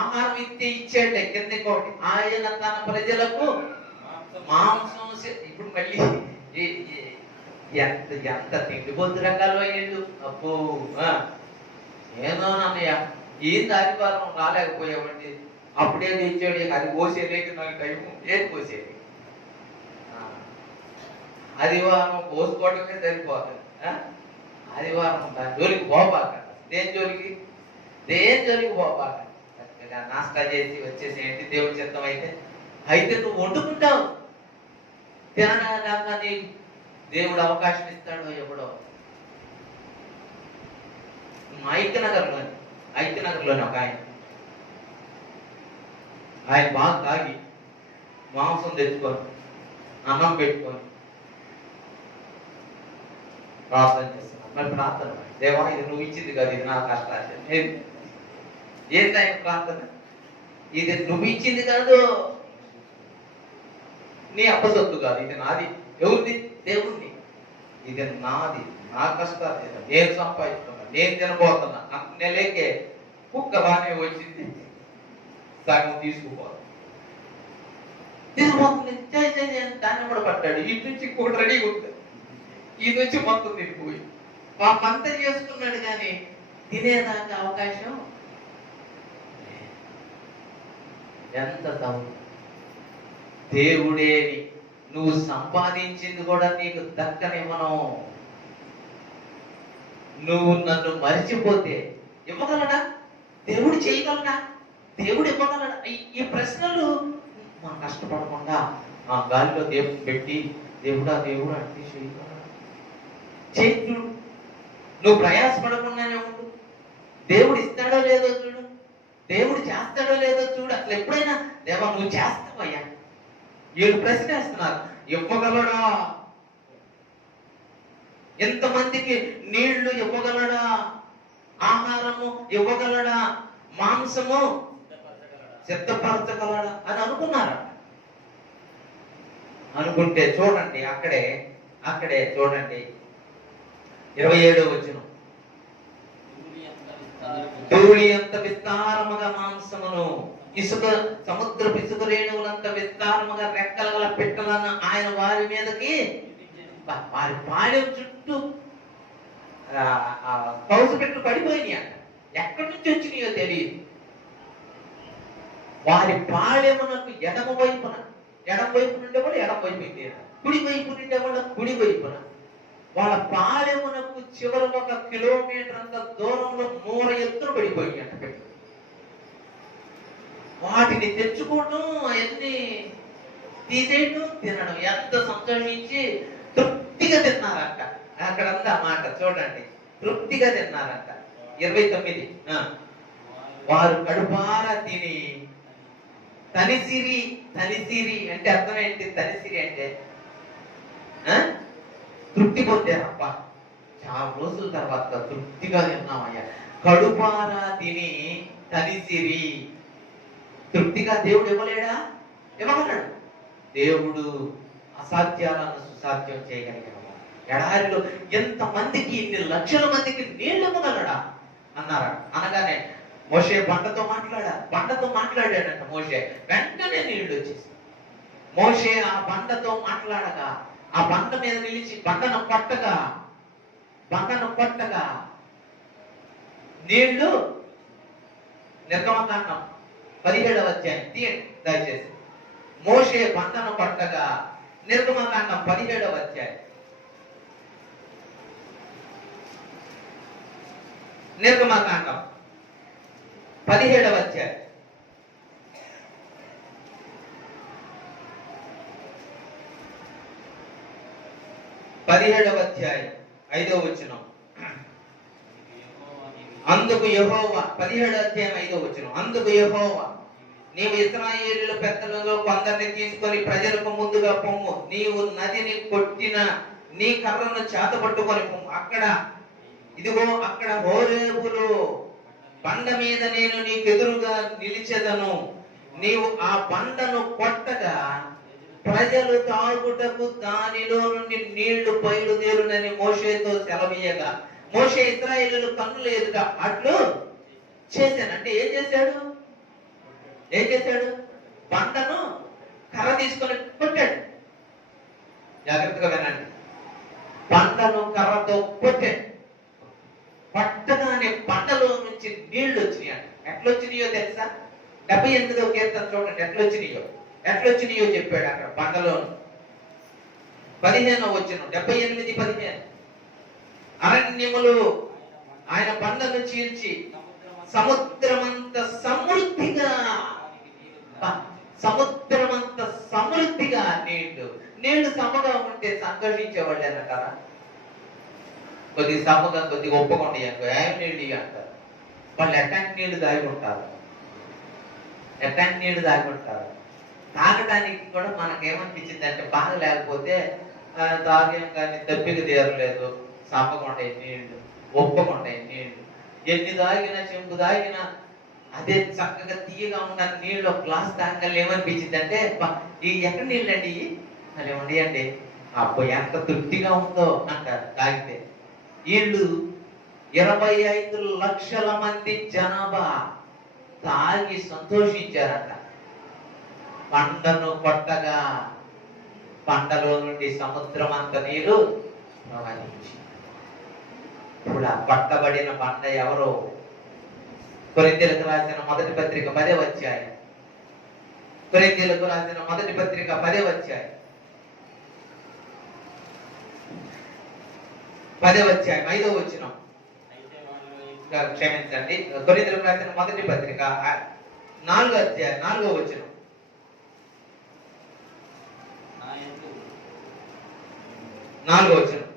ఆహారం ఇచ్చేటే కిందకి ఒకటి. ఆయన తన ప్రజలకు మాంసం ఇప్పుడు మళ్ళీ ఎంత తిండిపోతు రకాలు అయ్యిండు. అబ్బో ఏదో నన్నయ్య ఏం ఆదివారం రాలేకపోయామండి. అప్పుడే తెచ్చాడు, అది పోసేలేక నాకు టైం ఏది పోసేది. ఆదివారం పోసుకోవడమే సరిపోతుంది. ఆదివారం దాని జోలికి పోబాక. దేని జోలికి పోబాక. చక్కగా నాస్తా చేసి వచ్చేసి ఏంటి దేవుడి చిత్తం అయితే నువ్వు వండుకుంటావు. తినడాకా నీకు దేవుడు అవకాశం ఇస్తాడు ఎప్పుడో. ఐక్యనగర్లోని ఒక ఆయన బాగా తాగి మాంసం తెచ్చుకొని అన్నం పెట్టుకొని ప్రార్థన చేస్తున్నాను. మరి ప్రార్థన, దేవా ఇది నువ్వు ఇచ్చింది కాదు, ఇది నా కష్టాలు. ఏంటి ఆయన ప్రార్థన? ఇది నువ్వు ఇచ్చింది కాదు, నీ అప్పసొత్తు కాదు, ఇది నాది. ఎవరిది? దేవుణ్ణి. ఇది నాది, నా కష్టాలు, నేను సంపాదించుకున్నా, నేను తినబోతున్నా. నెలకే కుక్క బాగానే వచ్చింది, సగం తీసుకుపోదు. దాన్ని కూడా పట్టాడు. ఇటు నుంచి ఇంకొకటి రెడీ ఉంటుంది, ఇది వచ్చి మొత్తం తిరిగిపోయి మంతా చేసుకున్నాడు. కానీ తినేదాకా అవకాశం ఎంత తప్పు. దేవుడేని నువ్వు సంపాదించింది కూడా నీకు దక్కనివ్వను. నువ్వు నన్ను మరిచిపోతే ఇవ్వగలడా? దేవుడు చేయగలడా? దేవుడు ఇవ్వగలడా? ఈ ప్రశ్నలు మనం కష్టపడకుండా ఆ గాలిలో దేవుడు పెట్టి దేవుడు అంటే చేయగలడా? చేతుడు నువ్వు ప్రయాసపడకుండానే ఉండు. దేవుడు ఇస్తాడో లేదో చూడు, దేవుడు చేస్తాడో లేదో చూడు. అసలు ఎప్పుడైనా దేవా నువ్వు చేస్తావయ్యా? వీళ్ళు ప్రశ్న వేస్తున్నారు, ఇవ్వగలడా? ఎంతమందికి నీళ్లు ఇవ్వగలడా? ఆహారము ఇవ్వగలడా? మాంసము సిద్ధపరచగలడా అని అనుకున్నారా? అనుకుంటే చూడండి, అక్కడే చూడండి 27వ వచనం. ధూళి అంత విస్తారముగా మాంసమును, సముద్రపు ఇసుక రేణువులంత విస్తారముగా రెక్కలు గల పిట్టలను ఆయన వారి మీదకి, వారి పాడెం చుట్టూ కౌసు పెట్టలు పడిపోయినాయి అంట. ఎక్కడి నుంచి వచ్చినాయో తెలియదు. వారి పాడెమునకు ఎడమ వైపున ఉండేవాడు ఎడమ వైపు, కుడి వైపు ఉండేవాడు కుడి వైపున. వాళ్ళ పాలెమునకు చివరి 1 కిలోమీటర్ అంత దూరంలో 100 ఎత్తులు పడిపోయి అంట. వాటిని తెచ్చుకోవడం, అవన్నీ తీసేయడం, తినడం, ఎంత సంతోషించి తృప్తిగా తిన్నారంట. అక్కడంతా మాట చూడండి, తృప్తిగా తిన్నారంట. 29 వారు కడుపారా తిని తనిసిరి అంటే అర్థం ఏంటి? తనిసిరి అంటే తృప్తి పొందారప్ప. చాలా రోజుల తర్వాత తృప్తిగా తిన్నామయ్యా. కడుపారా తిని తనిసిరి. తృప్తిగా దేవుడు ఇవ్వలేడా? ఇవ్వగలడు. దేవుడు అసాధ్యాలను సుసాధ్యం చేయగలిగిన ఎడారిలో ఎంతమందికి, ఇన్ని లక్షల మందికి నీళ్ళు ఇవ్వగలడా అన్నారా? అనగానే మోషే బండతో మాట్లాడాడంట. మోషే వెంటనే నీళ్లు వచ్చేసి, మోషే ఆ బండతో మాట్లాడగా, ఆ బండ మీద నిలిచి బండను కొట్టగా నీళ్లు, నిర్గమకాండం 17వ అధ్యాయం తీయండి దయచేసి. మోషే బండను కొట్టగా, నిర్గమకాండం 17వ అధ్యాయం. నిర్గమకాండం 17వ అధ్యాయం. పదిహేడవ అధ్యాయం 5వ వచనం. అందుకు యెహోవా, 17వ అధ్యాయం 5వ వచనం. అందుకు యెహోవా, నీవు ఇశ్రాయేలీయుల పెద్దలలో కొందరిని తీసుకొని ప్రజలకు ముందుగా పొమ్ము. నీవు నదిని కొట్టిన నీ కర్రను చేత పట్టుకొని అక్కడ ఇదిగో అక్కడ హోరేబులో బండ మీద నేను నీకు ఎదురుగా నిలిచెదను. నీవు ఆ బండను కొట్టగా ప్రజలు తాగుటకు దానిలో నుండి నీళ్లు బయలుదేరునని మోషేతో సెలవీయగా మోషే ఇశ్రాయేలీయుల కన్నుల ఎదుట అట్లు చేశాను. అంటే ఏం చేశాడు? బండను కర్ర తీసుకొని కొట్టాడు. జాగ్రత్తగా వినండి. బండను కర్రతో కొట్టాడు. పట్టగానే బండలో నుంచి నీళ్లు వచ్చినాయి. ఎట్లొచ్చినాయో తెలుసా? 78వ కీర్తన చూడండి, ఎట్లొచ్చినాయో చెప్పాడు అక్కడ బండలో. 15వ వచనం, 78:15. అరణ్యములు ఆయన బండను చీల్చి సముద్రమంత సమృద్ధిగా నీళ్లు సమగా ఉంటే సంతోషించేవాళ్ళు అంటారా? కొద్దిగా సమగా కొద్దిగా ఒప్పుకోండి అనుకో, ఏం నీళ్ళు అంటారు. వాళ్ళు ఎట్లాంటి నీళ్లు దాగి ఉంటారు. తాగడానికి కూడా మనకేమనిపించింది అంటే, బాగా లేకపోతే తాగేం కానీ దప్పికి తీరలేదు, సమ్మగుంటాయి నీళ్లు, ఒప్పుకుంటాయి నీళ్లు. ఎన్ని తాగినా చెంపు తాగినా అదే చక్కగా తీయగా ఉన్న నీళ్ళు ఒక గ్లాస్ తాగలు ఏమనిపించింది అంటే, ఈ ఎక్కడ నీళ్ళు అండి అని ఉండయండి, అబ్బో ఎంత తృప్తిగా ఉందో అంటారు తాగితే. వీళ్ళు 25 లక్షల మంది జనాభా తాగి సంతోషించారట. పంటను కొట్టగా పంటలో నుండి సముద్రం అంత నీరు ప్రవహించి. ఇప్పుడు ఆ పట్టబడిన పంట ఎవరో? కొరింథీయులకు రాసిన మొదటి పత్రిక 10వ అధ్యాయం. 10వ అధ్యాయం 5వ వచనం. క్షమించండి, కొరింథీయులకు రాసిన మొదటి పత్రిక 4వ అధ్యాయం 4వ వచనం. 4వ వచనం,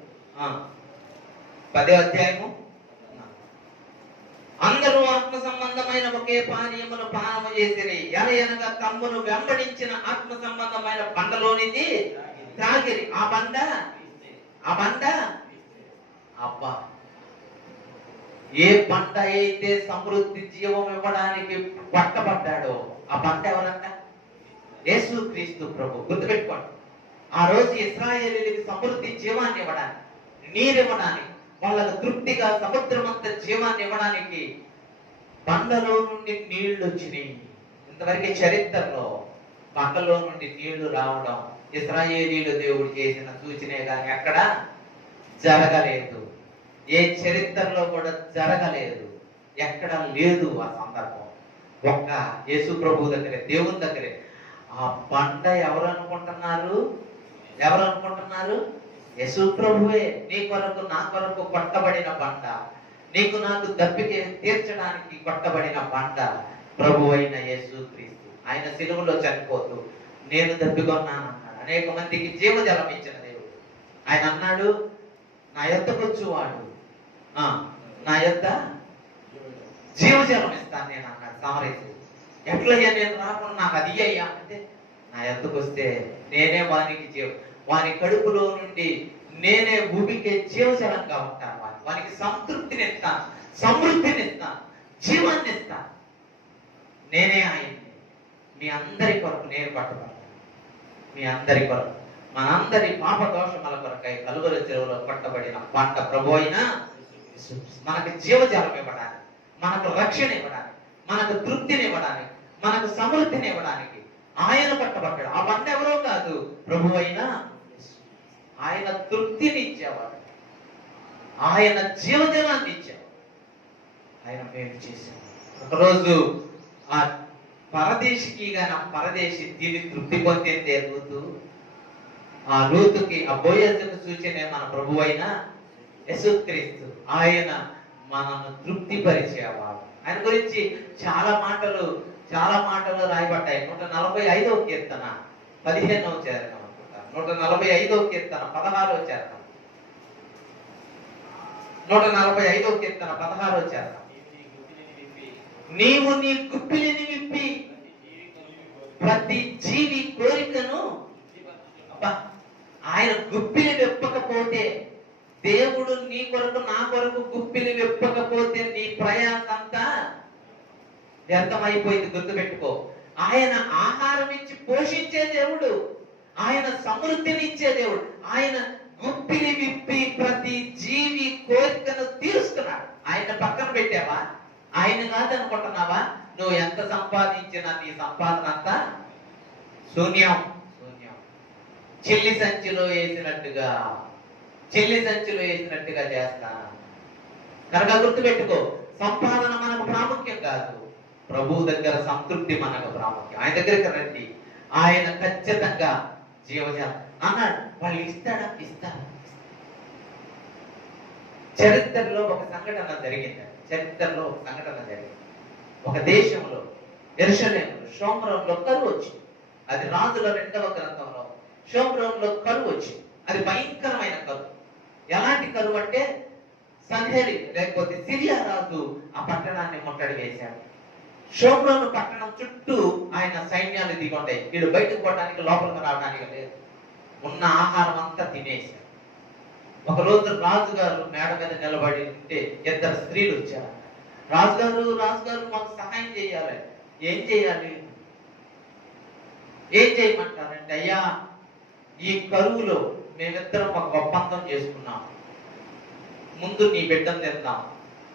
10వ అధ్యాయము. అందరూ ఆత్మ సంబంధమైన ఒకే పానీయమును పానము చేసిరి, ఎనగా తమ్మును వెంబడించిన ఆత్మ సంబంధమైన బండలోనిది తాగిరి. ఆ బండ అబ్బా, ఏ బండ అయితే సమృద్ధి జీవం ఇవ్వడానికి పట్టబడ్డాడో ఆ బండ ఎవరంట? యేసుక్రీస్తు ప్రభు. గుర్తుపెట్టుకోండి, ఆ రోజు ఇశ్రాయేలీయులకు సమృద్ధి జీవాన్ని ఇవ్వడానికి, నీరివ్వడానికి, వాళ్ళకు తృప్తిగా సముద్రమంత జీవాన్ని ఇవ్వడానికి బండలో నుండి నీళ్లు వచ్చినాయి. ఇంతవరకు చరిత్రలో బండలో నుండి నీళ్లు రావడం ఇశ్రాయేలీయులు దేవుడు చేసిన సూచనే కానీ అక్కడ జరగలేదు. ఏ చరిత్రలో కూడా జరగలేదు, ఎక్కడ లేదు ఆ సందర్భం. ఒక్క యేసు ప్రభు దగ్గరే, దేవుని దగ్గరే. ఆ బండ ఎవరు అనుకుంటున్నారు? యేసు ప్రభువే. నీ కొరకు నా కొరకు కొట్టబడిన బండ, నీకు నాకు దప్పిక తీర్చడానికి కొట్టబడిన బండ ప్రభు అయిన యేసుక్రీస్తు. ఆయన సిలువలో చనిపోతూ నేను దప్పికొన్నాను అన్నాడు. అనేక మందికి జీవజలం ఇచ్చిన దేవుడు. ఆయన అన్నాడు, నా యొద్దకొచ్చువాడు నా యొద్ద జీవజలం ఇస్తాను నేను అన్నాడు సమరయుడు. ఎట్లయ్యా నేను రాకుండా నాకు అది అయ్యా అంటే, నా యొద్దకు వస్తే నేనే వాని కడుపులో నుండి నేనే భూమికే జీవజలంగా ఉంటాను. వానికి సంతృప్తిని ఇస్తాను, సమృద్ధిని ఇస్తాను, జీవాన్ని ఇస్తాను. నేనే ఆయన్ని. మీ అందరి కొరకు నేను పట్టుబడతాను. మీ అందరి కొరకు, మనందరి పాప దోషముల కొరకై కలువరి చెరువులో పట్టబడిన పంట ప్రభు అయిన మనకు జీవజలం ఇవ్వడానికి, మనకు రక్షణ ఇవ్వడానికి, మనకు తృప్తిని ఇవ్వడానికి, మనకు సమృద్ధిని ఇవ్వడానికి ఆయన పట్టబడ్డాడు. ఆ బండ ఎవరో కాదు, ప్రభు అయిన ఆయన తృప్తిని ఇచ్చేవాడు, ఆయన జీవజలాన్ని ఇచ్చేవాడు, ఆయన మేలు చేశాడు. ఒకరోజు ఆ పరదేశికి గాని ఆ పరదేశి తిని తృప్తి పొందిందే రూతు. ఆ రూతుకి ఆ బోయజుకు సూచనే మన ప్రభు అయిన యేసుక్రీస్తు. ఆయన మనను తృప్తి పరిచేవాడు. ఆయన గురించి చాలా మాటలు రాయబడ్డాయి. 145వ కీర్తన 15వ చరణం అనుకుంటా, 145వ కీర్తన 16వ చరణం, 145వ కీర్తన 16వ చరణం. నీవు నీ గుప్పిలిని విప్పి ప్రతి జీవి కోరికను. ఆయన గుప్పిలి విప్పకపోతే లేకపోతే, దేవుడు నీ కొరకు నా కొరకు గుప్పిలి విప్పకపోతే నీ ప్రయాస అంతా వ్యర్థమైపోయింది. గుర్తుపెట్టుకో, ఆయన ఆహారం ఇచ్చి పోషించే దేవుడు, ఆయన సమృద్ధిని ఇచ్చే దేవుడు, ఆయన గుప్పిలి విప్పి ప్రతి జీవి కోరికను తీరుస్తున్నాడు. ఆయన పక్కన పెట్టావా? ఆయన కాదనుకుంటున్నావా? నువ్వు ఎంత సంపాదించినా నీ సంపాదన అంతా శూన్యం. శూన్యం. చెల్లి సంచిలో వేసినట్టుగా చేస్తా. కనుక గుర్తుపెట్టుకో, సంపాదన మనకు ప్రాముఖ్యం కాదు, ప్రభు దగ్గర సంతృప్తి మనకు ప్రాముఖ్యం. ఆయన దగ్గరికి రండి, ఆయన ఖచ్చితంగా జీవజాల అన్నాడు. వాళ్ళు ఇస్తాడా? ఇస్తారు. చరిత్రలో ఒక సంఘటన జరిగింది. ఒక దేశంలో యెరూషలేములో షోమ్రోన్లో కరువు వచ్చింది. అది రాజుల 2వ గ్రంథంలో షోమ్రోన్లో కరువు వచ్చింది. అది భయంకరమైన కరువు. ఎలాంటి కరువు అంటే, సన్హెరి లేకపోతే సిరియా రాజు ఆ పట్టణాన్ని ముట్టడి వేశాడు. షోమ్రోను పట్టణం చుట్టూ ఆయన సైన్యాలు దిగుంటాయి. వీడు బయటకు పోవడానికి, లోపలికి రావడానికి లేదు. ఉన్న ఆహారం అంతా తినేశారు. ఒకరోజు రాజుగారు మేడ మీద నిలబడి ఉంటే 2 స్త్రీలు వచ్చారు. రాజుగారు మాకు సహాయం చేయాలి. ఏం చేయమంటారంటే, అయ్యా, ఈ కరువులో మేమిద్దరం ఒక ఒప్పందం చేసుకున్నాం. ముందు నీ బిడ్డను తిందాం,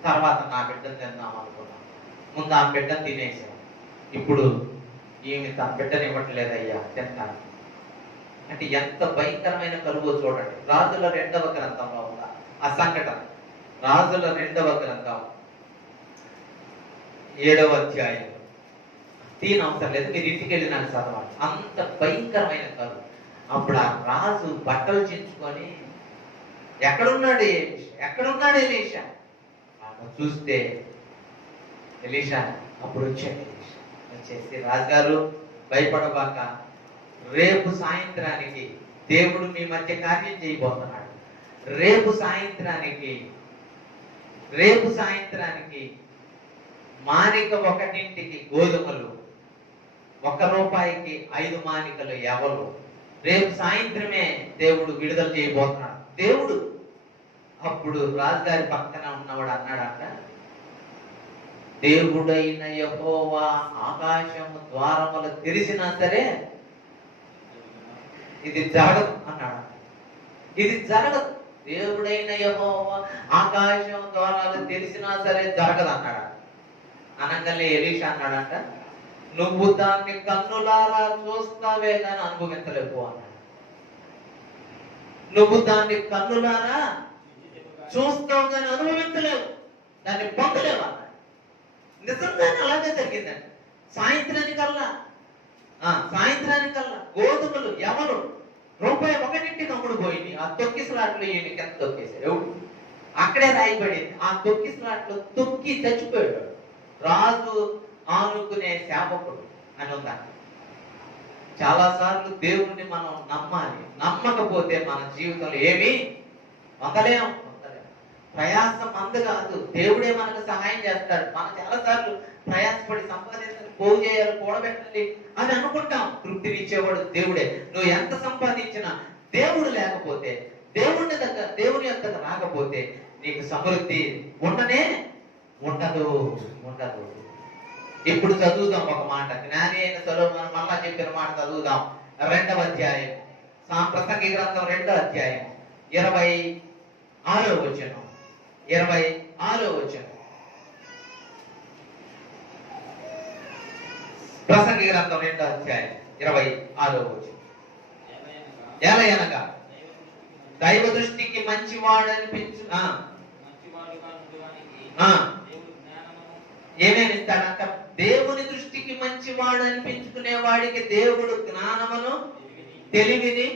తర్వాత నా బిడ్డను తిందాం అనుకున్నాం. ముందు ఆ బిడ్డను తినేసాం. ఇప్పుడు ఈమె తన బిడ్డను ఇవ్వట్లేదయ్యా, తింటాను అంటే ఎంత భయంకరమైన కరువు చూడండి. రాజుల 2వ గ్రంథంలో ఉన్న ఆ సంఘటన. రాజుల 2వ గ్రంథం 7వ అధ్యాయం. దీని అవసరం లేదు, మీరు ఇంటికి వెళ్ళి నాకు చదవాలి. అంత భయంకరమైన కరువు. అప్పుడు ఆ రాజు బట్టలు చించుకొని, ఎక్కడున్నాడు ఎలీషా చూస్తే ఎలీషా అప్పుడు వచ్చేసి, రాజుగారు భయపడబాక, రేపు సాయంత్రానికి దేవుడు మీ మధ్య కార్యం చేయబోతున్నాడు. రేపు సాయంత్రానికి మానిక 1 గోధుమలు, 1 రూపాయికి 5 మానికలు ఎవరు. రేపు సాయంత్రమే దేవుడు విడుదల చేయబోతున్నాడు. దేవుడు అప్పుడు రాజుగారి పక్కన ఉన్నవాడు అన్నాడంట, దేవుడైన యెహోవా ఆకాశము ద్వారములు తెరిచినా సరే ఇది జరగదు అన్నాడు. ఇది జరగదు. దేవుడైన యెహోవా ఆకాశం ద్వారాలు తెరిచినా సరే జరగదు అన్నాడు. అనగానే ఎలీషా అన్నాడంట, నువ్వు దాన్ని కన్నులారా చూస్తావే కానీ అనుభవించలేవు అన్నాడు. నువ్వు దాన్ని కన్నులారా చూస్తావు కానీ అనుభవించలేవు, దాన్ని పొందలేవు అన్నాడు. నిజంగానే అలాగే జరిగిందండి. సాయంత్రానికల్లా గోధుమలు ఎవరు రూపాయి 1 అమ్ముడు పోయింది. ఆ తొక్కిసలాట్లో ఈయనకి ఎంత తొక్కేశాడు ఎవడు? అక్కడే రాయబడింది. ఆ తొక్కిసలాట్లో తొక్కి చచ్చిపోయాడు. రాజు ఆనుకునే సేవకుడు అని ఉందా? చాలా సార్లు దేవుణ్ణి మనం నమ్మాలి. నమ్మకపోతే మన జీవితంలో ఏమీ పొందలేము. ప్రయాసం మందు కాదు, దేవుడే మనకు సహాయం చేస్తాడు. మనం చాలా సార్లు ప్రయాసపడి సంపాదించాలి, పోగు చేయాలి, కూడబెట్టాలి అని అనుకుంటాం. తృప్తినిచ్చేవాడు దేవుడే. నువ్వు ఎంత సంపాదించినా దేవుడు లేకపోతే, దేవుని యొద్దకు రాకపోతే నీకు సమృద్ధి ఉండదు. ఇప్పుడు చదువుదాం ఒక మాట. జ్ఞాని అయిన సొలొమోను మళ్ళా చెప్పిన మాట చదువుదాం. 2వ అధ్యాయం, ప్రసంగి గ్రంథం 2వ అధ్యాయం 26వ వచనం. 26వ వచనం. ప్రసంగి గ్రంథం 2వ అధ్యాయం 26వ వచనం. ఎలయనగా దైవ దృష్టికి మంచివాడు అనిపించు ఏమేమి ఇస్తాడంట? దేవుని దృష్టికి మంచివాడు అనిపించుకునే వాడికి దేవుడు జ్ఞానమును, తెలివిని,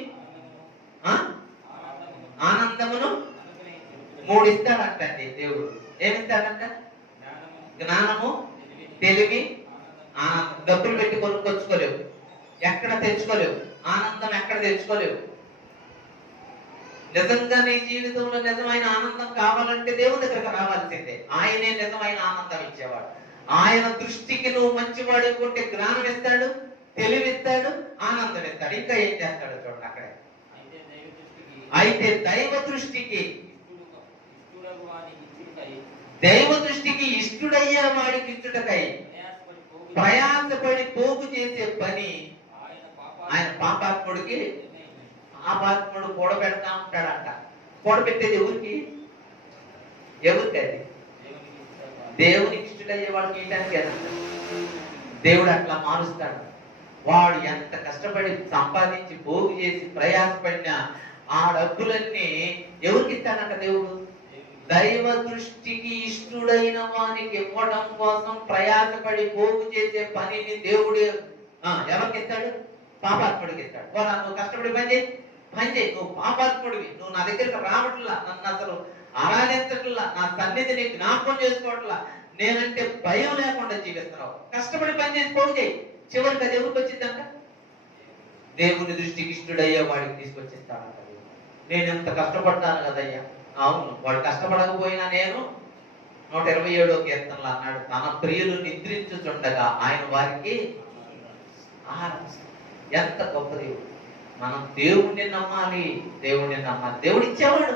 ఆనందమును 3 ఇస్తాడంటండి. దేవుడు ఏమిస్తాడంట? జ్ఞానము, తెలివి, ఆనందం. డబ్బులు పెట్టి కొనుక్కొచ్చుకోలేవు, ఎక్కడ తెచ్చుకోలేవు. ఆనందం ఎక్కడ తెచ్చుకోలేవు. నిజంగా నీ జీవితంలో నిజమైన ఆనందం కావాలంటే దేవుని దగ్గరకు రావాల్సిందే. ఆయనే నిజమైన ఆనందం ఇచ్చేవాడు. ఆయన దృష్టికి నువ్వు మంచివాడు అనుకుంటే జ్ఞానం ఇస్తాడు, తెలివి ఇస్తాడు, ఆనందం ఇస్తాడు. ఇంకా ఏం చేస్తాడు చూడండి అక్కడే. అయితే దైవ దృష్టికి ఇష్టుడయ్యే వాడికి ఇచ్చుటకై ప్రయాసపడి పోగు చేసే పని ఆయన పాపాత్ముడికి కూడబెడతా ఉంటాడంట. కూడబెట్టేది ఎవరికి? అది దేవునికి ఇష్టడయ్యే వాడికి ఇయటానికి కదా. దేవుడు అట్లా మారుస్తాడు. వాడు ఎంత కష్టపడి సంపాదించి పోగు చేసి ప్రయాసపడినా ఆ డబ్బులన్నీ ఎవరికి ఇస్తాడంట? దేవుడు దైవ దృష్టికి ఇష్టుడైన వానికి ఇవ్వడం కోసం ప్రయాసపడి పోగు చేసే పనిని దేవుడు ఎవరికి ఇస్తాడు? పాపాత్ముడికి ఇస్తాడు. నువ్వు కష్టపడి పని చేయి, నువ్వు పాపాత్ముడివి, నువ్వు నా దగ్గరికి రావట్లా, నన్ను అసలు ఆరాధించట్లా, నా సన్నిధిని జ్ఞాపకం చేసుకోవట్లా, నేనంటే భయం లేకుండా జీవిస్తున్నావు, కష్టపడి పని చేసి పోగు చేయి. చివరికి అది ఎవరికి వచ్చిందంట? దేవుని దృష్టికి ఇష్టుడయ్యే వాడికి తీసుకొచ్చిస్తాడంట. నేను ఎంత కష్టపడ్డాను కదయ్యా. అవును, వాడు కష్టపడకపోయినా నేను 127వ కీర్తనలో అన్నాడు, తన ప్రియులు నిద్రించుచుండగా ఆయన వారికి ఆహారం. ఎంత గొప్ప దేవుడు! మనం దేవుణ్ణి నమ్మాలి, దేవుడు ఇచ్చేవాడు,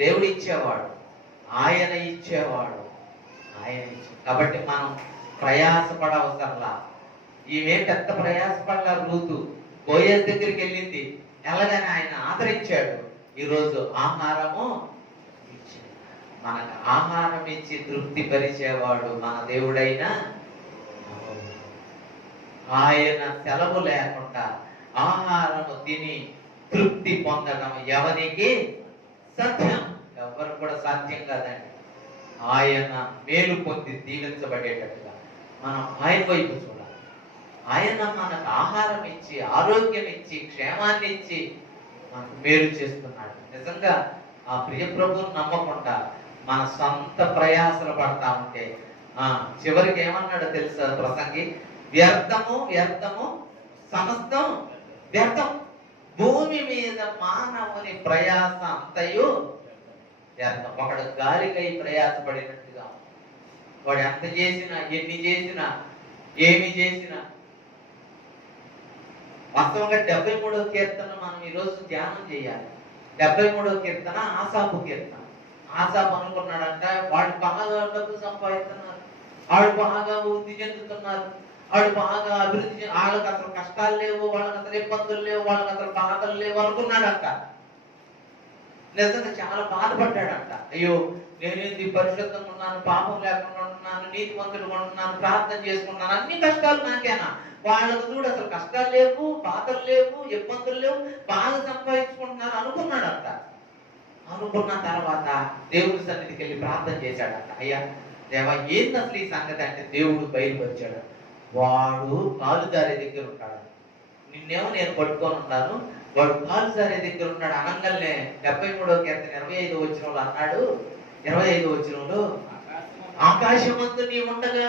దేవుడు ఇచ్చేవాడు, ఆయన ఇచ్చేవాడు. కాబట్టి మనం ప్రయాసపడవసరలా. ఈమె పెద్ద ప్రయాసపడలా. రూతు బోయజ్ దగ్గరికి వెళ్ళింది, ఎలాగని ఆయన ఆదరించాడు. ఈరోజు ఆహారము ఇచ్చాడు. మనకు ఆహారం ఇచ్చి తృప్తి పరిచేవాడు మన దేవుడైనా. ఆయన సెలవు లేకుండా ఆహారము తిని తృప్తి పొందడం ఎవరికి సాధ్యం? ఎవరు కూడా సాధ్యం కాదండి. ఆయన మేలు పొంది దీవించబడేటట్టుగా మనం ఆయన వైపు చూడాలి. ఆయన మనకు ఆహారం ఇచ్చి, ఆరోగ్యం ఇచ్చి, క్షేమాన్ని ఇచ్చి మనకు మేలు చేస్తున్నాడు. నిజంగా ఆ ప్రియ ప్రభువుని నమ్మకుండా మన సొంత ప్రయాసలు పడతా ఉంటే చివరికి ఏమన్నాడో తెలుసా ప్రసంగి? వ్యర్థము సమస్తం వ్యర్థం. భూమి మీద మానవుని ప్రయాస అంతయు వ్యర్థం. ఒకడు గాలికై ప్రయాసపడినట్టుగా, వాడు ఎంత చేసినా, ఎన్ని చేసినా, ఏమి చేసినా. వాస్తవంగా 73వ కీర్తన మనం ఈరోజు ధ్యానం చేయాలి. 73వ కీర్తన ఆసాపు కీర్తన. ఆసాపు అనుకున్నాడంట, వాళ్ళు బాగా డబ్బు సంపాదిస్తున్నారు, వాళ్ళు బాగా వృద్ధి చెందుతున్నారు, వాళ్ళు బాగా అభివృద్ధి, వాళ్ళకి అసలు కష్టాలు లేవు, వాళ్ళకి అసలు ఇబ్బందులు లేవు, వాళ్ళకి అసలు బాధలు లేవు అనుకున్నాడంట. నిజంగా చాలా బాధపడ్డాడంట. అయ్యో, నేనేంది పరిశుద్ధంగా ఉన్నాను, పాపం లేకుండా ఉంటున్నాను, నీతిమంతులుగా ఉంటున్నాను, ప్రార్థన చేసుకుంటున్నాను, అన్ని కష్టాలు నాకేనా? వాళ్ళకు చూడు అసలు కష్టాలు లేవు, బాధలు లేవు, ఇబ్బందులు లేవు, బాగా సంపాదించుకుంటున్నారు అనుకున్నాడంట. అనుకున్న తర్వాత దేవుడి సన్నిధికి వెళ్ళి ప్రార్థన చేశాడంట. అయ్యా దేవా, ఏంది అసలు ఈ సంగతి అంటే దేవుడు బయలుపరిచాడు. వాడు కాలుదారి దగ్గర ఉంటాడు, నిన్నేమో నేను పట్టుకొని ఉంటాను, వాడు కాలుదారి దగ్గర ఉన్నాడు అనగానే 73వ కీర్తన 25వ వచనంలో అన్నాడు. 25వ వచనంలో, ఆకాశమందు నీ ఉండగా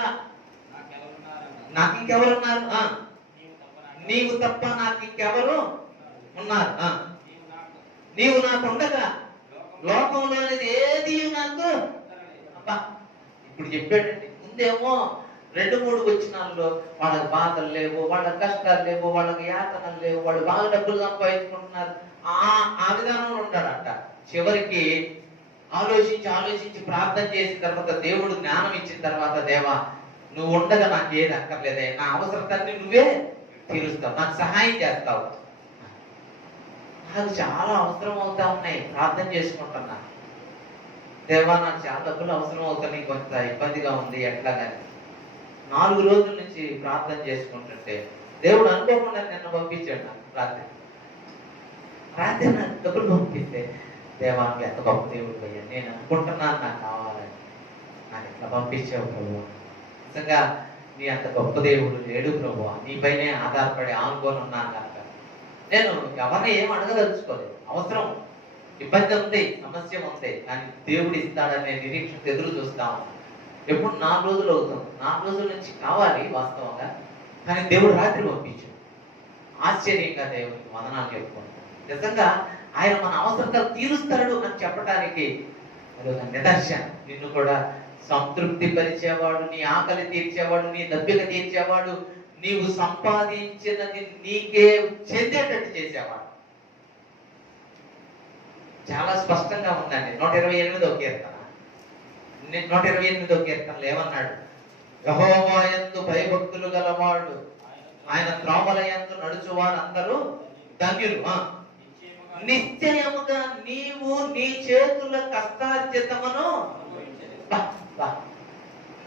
నాకు ఇంకెవరున్నారు? నీవు తప్ప నాకు ఇంకెవరు ఉన్నారు? నీవు నాకు ఉండగా లోకంలోనేది ఏది నాకు. అబ్బా, ఇప్పుడు చెప్పాడండి. ముందేమో 2-3 వచనాల్లో వాళ్ళకి బాధలు లేవు, వాళ్ళకి కష్టాలు లేవు, వాళ్ళకి యాతనలు లేవు, వాళ్ళు బాగా డబ్బులు సంపాదించుకుంటున్నారు, ఆ విధానంలో ఉంటాడంట. చివరికి ఆలోచించి ప్రార్థన చేసిన తర్వాత, దేవుడు జ్ఞానం ఇచ్చిన తర్వాత, దేవా నువ్వు ఉండగా నాకు ఏది అక్కర్లేదే, నా అవసరతని నువ్వే తీరుస్తావు, నాకు సహాయం చేస్తావు, నాకు చాలా అవసరం అవుతా ఉన్నాయి, ప్రార్థన చేసుకుంటున్నా, దేవా నాకు చాలా డబ్బులు అవసరం అవుతాయి, కొంత ఇబ్బందిగా ఉంది ఎట్లా కానీ. 4 రోజుల నుంచి ప్రార్థన చేసుకుంటుంటే దేవుడు అనుకోకుండా నిన్న పంపించాడు నాకు రాత్రి నాకు డబ్బులు పంపిస్తే, దేవా ఎంత గొప్ప దేవుడు అయ్యా, నేను అనుకుంటున్నాను నాకు కావాలని, నాకు ఇట్లా పంపించావు ప్రభు, నిజంగా నీ అంత గొప్ప దేవుడు లేడు ప్రభు, నీపైనే ఆధారపడి ఆనుకొని ఉన్నాను కనుక నేను ఎవరిని ఏం అడగదలుచుకోలేదు. అవసరం, ఇబ్బంది ఉంది, సమస్య ఉంది, కానీ దేవుడు ఇస్తాడనే నిరీక్షణ ఎదురు చూస్తాము. ఎప్పుడు 4 రోజులు అవుతుంది, 4 రోజుల నుంచి కావాలి వాస్తవంగా, కానీ దేవుడు రాత్రి పంపించాడు. ఆశ్చర్యంగా దేవుడికి వందనాలు చెప్పుకుంటాం. నిజంగా ఆయన మన అవసరాలు తీరుస్తాడు అని చెప్పడానికి అదొక నిదర్శన. నిన్ను కూడా సంతృప్తి పరిచేవాడు, నీ ఆకలి తీర్చేవాడు, నీ దప్పిక తీర్చేవాడు, నీవు సంపాదించినది నీకే చెందేటట్టు చేసేవాడు. చాలా స్పష్టంగా ఉందండి. 128వ కీర్తన. 128వ కీర్తనలో ఏమన్నాడు? యెహోవా యందు భయభక్తులు గలవాడు, ఆయన త్రోవల యందు నడుచువారు అందరూ ధన్యులు. నిశ్చయముగా నీవు నీ చేతుల కష్టార్జితమును,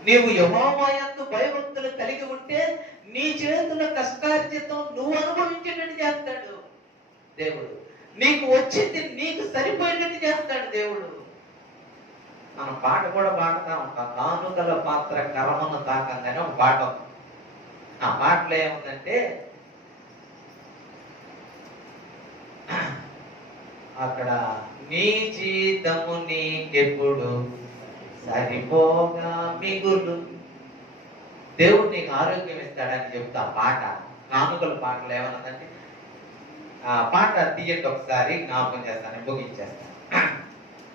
నీవు యెహోవా యందు భయభక్తులు కలిగి ఉంటే నీ చేతుల కష్టార్జితం నువ్వు అనుభవించేటట్టు చేస్తాడు దేవుడు. నీకు వచ్చింది నీకు సరిపోయేటట్టు చేస్తాడు దేవుడు. మనం పాట కూడా పాడుతా ఉంటాం. కానుకల పాత్ర కరమను తాకంగానే ఒక పాట ఉంది. ఆ పాటలో ఏముందంటే, అక్కడ నీ జీతము నీకెప్పుడు సరిపోగా మిగులు. దేవుడు నీకు ఆరోగ్యం ఇస్తాడని చెప్తా పాట. కానుకల పాటలు ఏమన్నదంటే, ఆ పాట తీయండి ఒకసారి, జ్ఞాపకం చేస్తాను, ముగించేస్తాను.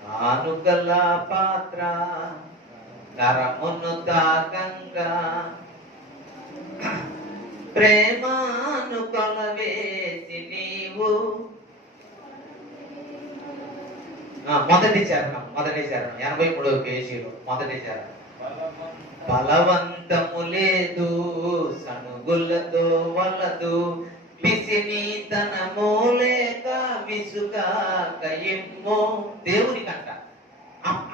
కానుకల పాత్ర కరమును తాకంగా ప్రేమాను కొలవేసి నీవు. మొదటి చరణం 83వ పేజీలో మొదటి చరణం. బలవంతము లేదు, సనుగులతో వలదు, పిసినీతనము లేక విసుగాక ఎమ్మో. దేవునికి అంట,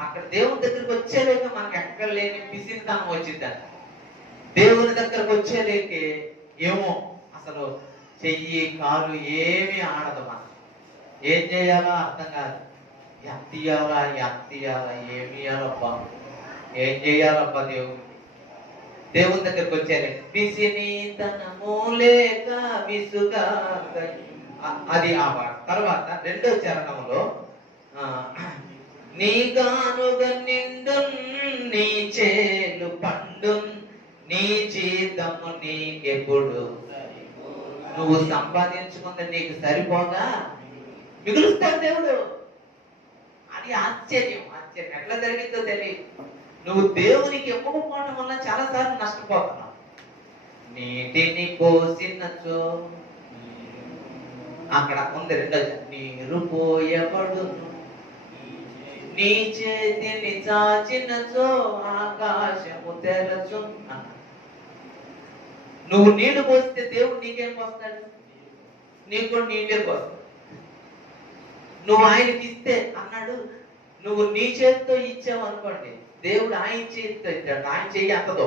అక్కడ దేవుని దగ్గరికి వచ్చేలేక మనకి ఎక్కడ లేని పిసినితనం వచ్చిందంట. దేవుని దగ్గరకు వచ్చేలేకే ఏమో అసలు చెయ్యి కాలు ఏమీ ఆడదు. మనం ఏం చేయాలో అర్థం కాదు. ఎంత ఇయ్యాలా ఏమి ఇయ్యాలబ్బా, ఏం చేయాలబ్బా దేవుని దగ్గరకు వచ్చేది. పిసినీతనము లేక విసుగాక, అది ఆ పాట. తర్వాత 2వ చరణంలో నీ గానుగ నిండు నీ చేలు పండు, నీ జీతము నీకెప్పుడు, నువ్వు సంపాదించుకుంటే నీకు సరిపోగా మిగులుస్తాడు దేవుడు. అది ఆశ్చర్యం. ఎట్లా జరిగిందో తెలియదు. నువ్వు దేవునికి ఇవ్వకపోవడం వల్ల చాలా సార్లు నష్టపోతున్నావు. నీటిని పోసినచో, అక్కడ ఉంది 2వ, నీరు పోయబడును, నీ చేతిని చాచినచో ఆకాశము తెరచు. నువ్వు నీళ్లు పోస్తే దేవుడు నీకేం పోస్తాడు? నీకు కూడా నీళ్ళే పోస్తాడు. నువ్వు ఆయనకి ఇస్తే అన్నాడు, నువ్వు నీ చేతితో ఇచ్చావు అనుకోండి, దేవుడు ఆయన చేతితో ఇచ్చాడు. ఆయన చెయ్యి అంతదో,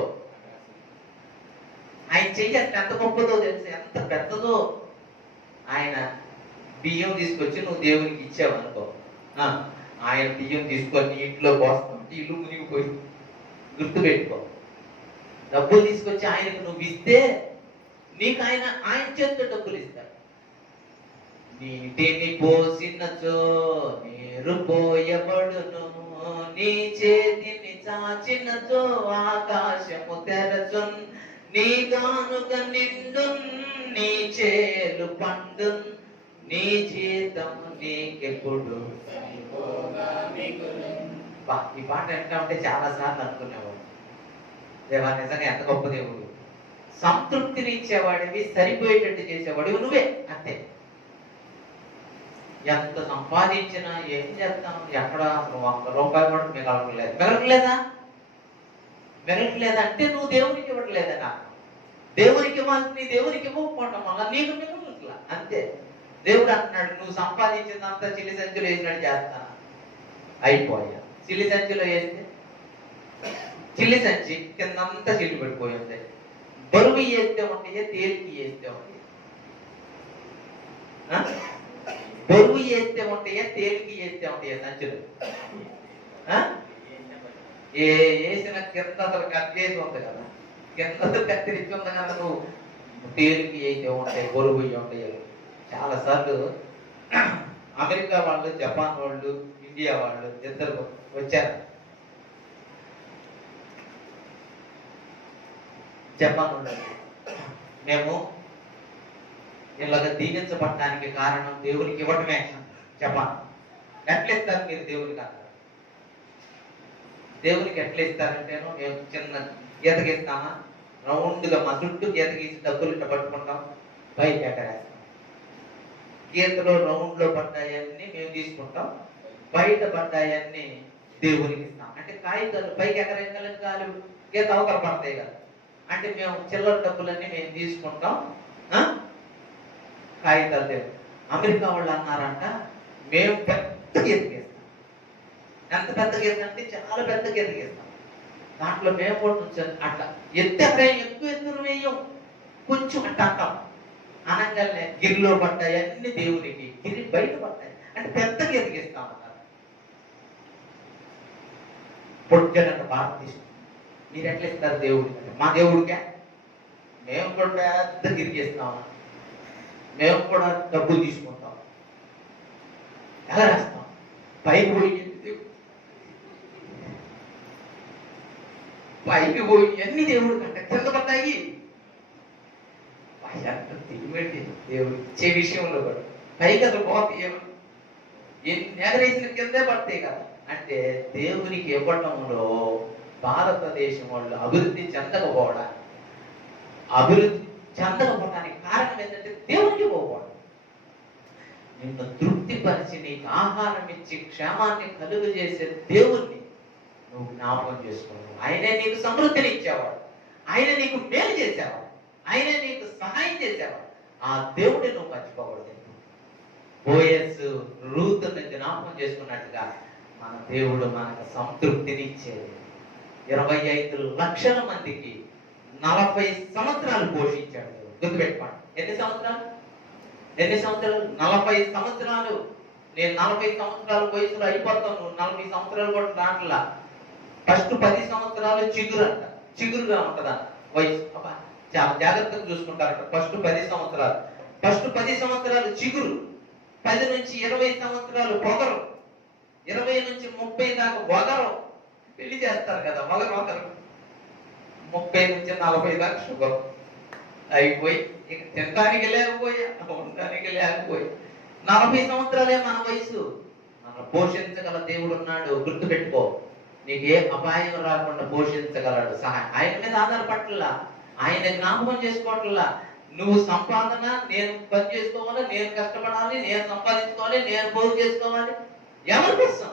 ఆయన చెయ్యి ఎంత గొప్పదో తెలుసు, ఎంత పెద్దదో. ఆయన బియ్యం తీసుకొచ్చి నువ్వు దేవునికి ఇచ్చావు అనుకో, ఆయన బియ్యం తీసుకొని ఇంట్లో పోస్తాం, ఇల్లు మునిగిపోయి. గుర్తుపెట్టుకో, డబ్బులు తీసుకొచ్చి ఆయనకు నువ్వు ఇస్తే నీకు ఆయన చేతితో డబ్బులు ఇస్తాడు. నీటిని పోసినచో నీరు పోయబడును, నీ చేతిని చాచినచో ఆకాశము తెరచు, నీ గానుగ నిండు నీ చేలు పండు, నీ జీతము నీకెప్పుడు. ఈ పాట ఎంత ఉంటే చాలా సార్లు అనుకునేవాడు, దేవా నిజంగా ఎంత గొప్ప దేవుడు. సంతృప్తిని ఇచ్చేవాడివి, సరిపోయేటట్టు చేసేవాడివి నువ్వే. అంతే. ఎంత సంపాదించినా ఏం చేస్తాం, ఎక్కడ ₹1 కూడా మిగలట్లేదా? అంటే నువ్వు దేవునికి ఇవ్వట్లేదా? నాకు దేవునికి ఇవ్వాల్సి దేవునికి ఇవ్వకపోవటం వల్ల నీకు మిగలట్లా. అంతే. దేవుడు అంటున్నాడు, నువ్వు సంపాదించిందంతా చిల్లి సంచులు వేసినట్టు చేస్తాను. అయిపోయా. చిల్లి సంచులో వేస్తే చిల్లి సంచి కిందంతా చిల్లి పడిపోయి ఉంది. బరువు వేస్తే ఉంటాయా, తేలికి వేస్తే ఉంటాయి? బరువు వేస్తే ఉంటాయా, తేలికి వేస్తే ఉంటాయా సంచులు? వేసిన కింద అసలు కట్టేసి ఉంది కదా, కింద కత్తిరించి ఉంది కదా, నువ్వు తేలికి అయితే ఉంటాయి, బరువు ఉంటాయి. చాలా సార్లు అమెరికా వాళ్ళు, జపాన్ వాళ్ళు, ఇండియా వాళ్ళు ఇద్దరు వచ్చారు. జపాన్ వాళ్ళు, మేము ఇలాగ దీవించబడటానికి కారణం దేవునికి ఇవ్వటమే. జపాన్ ఎట్లా ఇస్తారు మీరు దేవునికి అన్నారు. దేవునికి ఎట్లా ఇస్తారంటేను, మేము చిన్న గీత గీస్తామా, రౌండ్గా మా చుట్టూ గీత గీసి డబ్బులు ఇట్లా పట్టుకుంటాం, పైకి ఎక్కడేస్తాం. గీతలో రౌండ్లో పడ్డాయన్నీ మేము తీసుకుంటాం, బయటపడ్డాయన్నీ దేవునికి ఇస్తాం. అంటే కాగితాలు పైకి ఎగరేయగలని కాదు, గీత అవతల పడతాయి కదా. అంటే మేము చిల్లర డబ్బులన్నీ మేము తీసుకుంటాం, కాగితాలు లేవు. అమెరికా వాళ్ళు అన్నారంట, మేము పెద్ద గీత గీస్తాం. ఎంత పెద్ద గీత అంటే చాలా పెద్ద గీత గీస్తాం. దాంట్లో మేము కూడా నుంచొని అట్లా ఎక్కువ ఎత్తులు వేయం, కొంచెం అట్ట అంటాం. అనగానే గిరిలో పడ్డాయి అన్ని దేవునికి, గిరి బయట పడ్డాయి అంటే పెద్ద గీత గీస్తాం అన్నారు. పొట్టనంత భారతదేశం మీరు ఎట్లా ఇస్తారు దేవుడికి అంటే, మా దేవుడికే మేము కూడా పెద్ద గిరి గీస్తాం, మేము కూడా డబ్బులు తీసుకుంటాం. ఎలా రాస్తాం? పైకి పోయి పైకి పోయి అన్ని దేవుడు కంటే కింద పడ్డాయి. దేవుడు ఇచ్చే విషయంలో కూడా పైకి అసలు పోతే ఎగరేసిన కిందే పడతాయి కదా. అంటే దేవునికి ఇవ్వటంలో భారతదేశం వాళ్ళు అభివృద్ధి చెందకపోవడానికి కారణం ఏంటంటే దేవునికి పోవడం. నిన్ను తృప్తిపరిచి నీకు ఆహారం ఇచ్చి క్షేమాన్ని కలుగు చేసే దేవుణ్ణి నువ్వు జ్ఞాపకం చేసుకున్నావు. ఆయనే నీకు సమృద్ధిని ఇచ్చేవాడు, ఆయన నీకు మేలు చేసేవాడు, ఆయనే నీకు సహాయం చేసేవాడు. ఆ దేవుడిని నువ్వు మర్చిపోకూడదు. బోయస్ రూతుని జ్ఞాపకం చేసుకున్నట్టుగా మన దేవుడు మనకు సంతృప్తిని ఇచ్చేది. 25 లక్షల మందికి 40 సంవత్సరాలు పోషించాడు. గుర్తుపెట్టుకోండి. ఎన్ని సంవత్సరాలు? 40 సంవత్సరాలు. నేను 40 సంవత్సరాల వయసులో అయిపోతాను, 40 సంవత్సరాలు కూడా దాంట్లో ఫస్ట్ 10 సంవత్సరాలు చిగురుగా ఉంటుందా వయసు. చాలా జాగ్రత్తగా చూసుకుంటారట. ఫస్ట్ 10 సంవత్సరాలు చిగురు, 10 నుంచి 20 సంవత్సరాలు పొగరు, 20 నుంచి 30 దాకా వగరు. పెళ్లి చేస్తారు కదా, వగరు 30 నుంచి 40 దాకా షుగర్ అయిపోయి ఇక తినడానికి లేకపోయా, ఉండడానికి లేకపోయి 40 సంవత్సరాలే మన వయసు. మన పోషించగల దేవుడు ఉన్నాడు. గుర్తుపెట్టుకో, నీకు ఏ అపాయం రాకుండా పోషించగలడు. సహాయం ఆయన మీద ఆధారపడలా, ఆయన జ్ఞాపకం చేసుకోవట్లా. నువ్వు సంపాదన నేను పని చేసుకోవాలి, నేను కష్టపడాలి, నేను సంపాదించుకోవాలి, నేను పోగు చేసుకోవాలి. ఎవరి కోసం?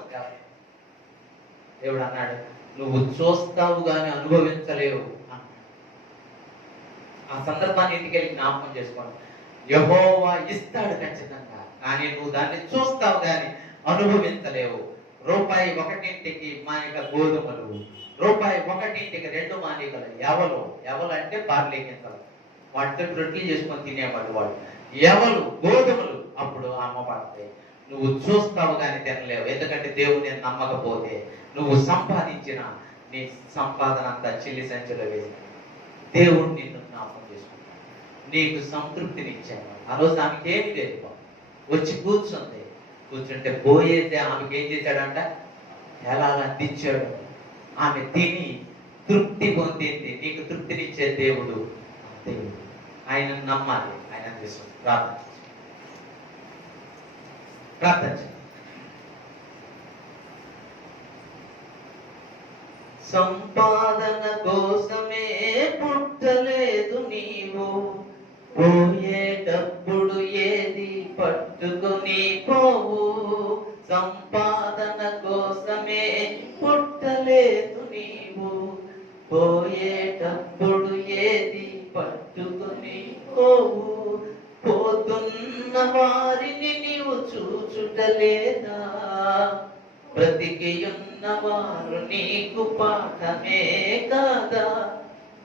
దేవుడు అన్నాడు, నువ్వు చూస్తావు గాని అనుభవించలేవు అన్నాడు. ఆ సందర్భాన్ని ఇంటికి వెళ్ళి జ్ఞాపకం చేసుకోండి. యెహోవా ఇస్తాడు ఖచ్చితంగా, కానీ నువ్వు దాన్ని చూస్తావు గాని అనుభవించలేవు. రూపాయి 1 మానిక గోధుమలు, రూపాయి 1 2 మానికలు ఎవలు అంటే బార్లీ గింజలు. వాటితో రొట్టెలు చేసుకొని తినేవాళ్ళు వాళ్ళు. గోధుమలు అప్పుడు అమ్మబడతాయి. నువ్వు చూస్తావు కానీ తినలేవు. ఎందుకంటే దేవుని నమ్మకపోతే నువ్వు సంపాదించిన నీ సంపాదన అంతా చిల్లి సంచిలో వేసి దేవుడు నిన్ను జ్ఞాపకం చేసుకుంటాడు. నీకు సంతృప్తిని ఇచ్చాను. ఆ రోజు ఆమెకి ఏమి లేదు, వచ్చి కూర్చుంటే పోయేదే ఆమెకి ఏం చేశాడంట, ఎలా అందించాడు. ఆమె తిని తృప్తి పొందింది. నీకు తృప్తినిచ్చే దేవుడు ఆయన నమ్మాలి. ఆయన తీసుకుంది. ప్రార్థన సంపాదన కోసమే పుట్టలేదు నీవు, పోయేటప్పుడు ఏది పట్టుకొని పోవు. సంపాదన కోసమే పుట్టలేదు నీవు, పోయేటప్పుడు ఏది పట్టుకొని పోవు. పోతున్న వారిని నీవు చూచుటలేదా, బ్రతికి ఉన్న వారు నీకు పాఠమే కాదా,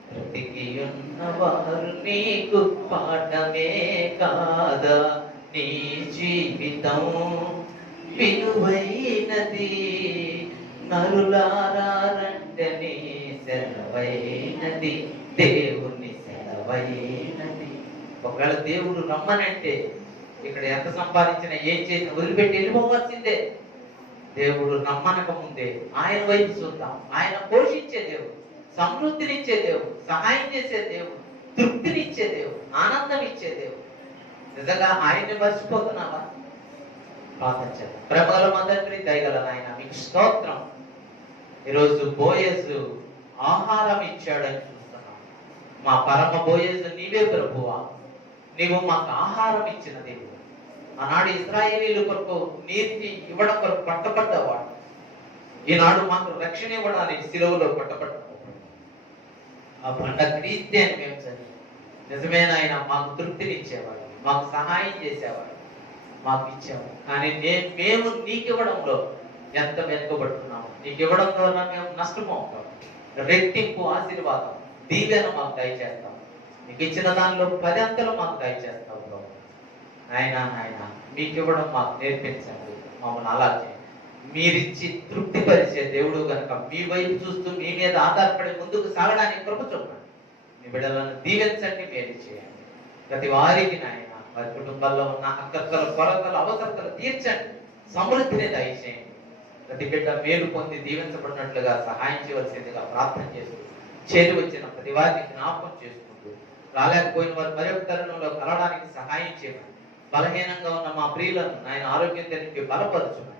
బ్రతికి ఉన్న వారు నీకు పాఠమే కాదా. నీ జీవితం విలువైనది, నరులారా రండని సెలవైనది, దేవుని సెలవైనది. ఒకవేళ దేవుడు రమ్మనంటే ఇక్కడ ఎంత సంపాదించినా ఏం చేసినా వదిలిపెట్టి వెళ్ళిపోవాల్సిందే. దేవుడు రమ్మనక ముందే ఆయన వైపు చూద్దాం. ఆయన పోషించే దేవుడు, సమృద్ధినిచ్చే దేవుడు, సహాయం చేసే దేవుడు, తృప్తినిచ్చే దేవుడు, ఆనందం ఇచ్చే దేవుడు. నిజంగా ఆయన్ని మర్చిపోతున్నావా? ప్రార్థన చేద్దాం. ప్రేమగల మా తండ్రి, దయగల నాయన, మీకు స్తోత్రం. ఈరోజు బోయజు ఆహారం ఇచ్చాడని చూస్తున్నాం. మా పరమ బోయజు నీవే ప్రభువా. నీవు మాకు ఆహారం ఇచ్చిన దేవుడు. ఆనాడు ఇశ్రాయేలీల కొరకు నీతిని ఇవ్వడం కొరకు పట్టబడ్డవాడు. ఈనాడు మాకు రక్షణ ఇవ్వడానికి శిలువలో పట్టబడ్డాడు. ఆ బండ క్రీస్తే అని మేము చదివి నిజమైన ఆయన మాకు తృప్తినిచ్చేవాడు, మాకు సహాయం చేసేవాడు, మాకు ఇచ్చాము. కానీ మేము నీకు ఇవ్వడంలో ఎంత వెనుకబడుతున్నాము. నీకు ఇవ్వడం ద్వారా మేము నష్టమవుతాం. రెట్టింపు ఆశీర్వాదం దీవెన మాకు దయచేస్తాం. నీకు ఇచ్చిన దానిలో 10 అంతలు మాకు దయచేస్తావు ప్రభు. నాయన మీకు ఇవ్వడం మాకు నేర్పించండి. మమ్మల్ని అలా చేయండి. మీరిచ్చి తృప్తిపరిచే దేవుడు కనుక మీ వైపు చూస్తూ మీ మీద ఆధారపడి ముందుకు సాగడానికి కృప చూపండి. మీ బిడ్డలను దీవించండి, మేలు చేయండి. ప్రతి వారికి నాయన వారి కుటుంబాల్లో ఉన్న అక్కర్తలు, కొరతలు, అవసరతలు తీర్చండి. సమృద్ధిని దయచేయండి. ప్రతి బిడ్డ మేలు పొంది దీవించబడినట్లుగా సహాయం చేయవలసిందిగా ప్రార్థన చేస్తూ చేరి వచ్చిన ప్రతి వారిని జ్ఞాపకం చేసుకుంటూ రాలేకపోయిన వారు మరొక తరుణంలో కలవడానికి సహాయం చేయమని, బలహీనంగా ఉన్న మా ప్రియులను ఆయన ఆరోగ్యం తెలిపి బలపరచుమని,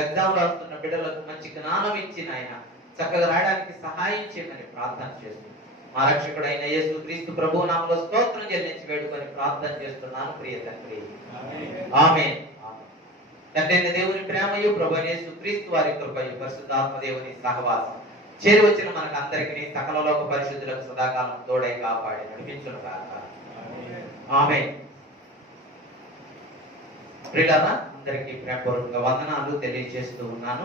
ఎగ్జామ్ రాస్తున్న బిడ్డలకు మంచి జ్ఞానం ఇచ్చి ఆయన చక్కగా రాయడానికి సహాయం చేయమని ప్రార్థన చేస్తూ మా రక్షకుడైన యేసు క్రీస్తు ప్రభువు నామములో స్తోత్రం చెల్లించి వేడుకొని ప్రార్థన చేస్తున్నాను ప్రియ తండ్రి. ఆమేన్. తండ్రి దేవుని ప్రేమయు ప్రభువైన యేసు క్రీస్తు వారి కృపయు పరిశుద్ధాత్మ దేవుని సహవాసం చేరి వచ్చిన మనకు అందరికీ సకల లోక పరిశుద్ధులకు సదాకాలం తోడై కాపాడి నడిపించును గాక. ఆమేన్. ప్రియులారా, అందరికీ ప్రేమపూర్వక వందనాలు తెలియజేస్తూ ఉన్నాను.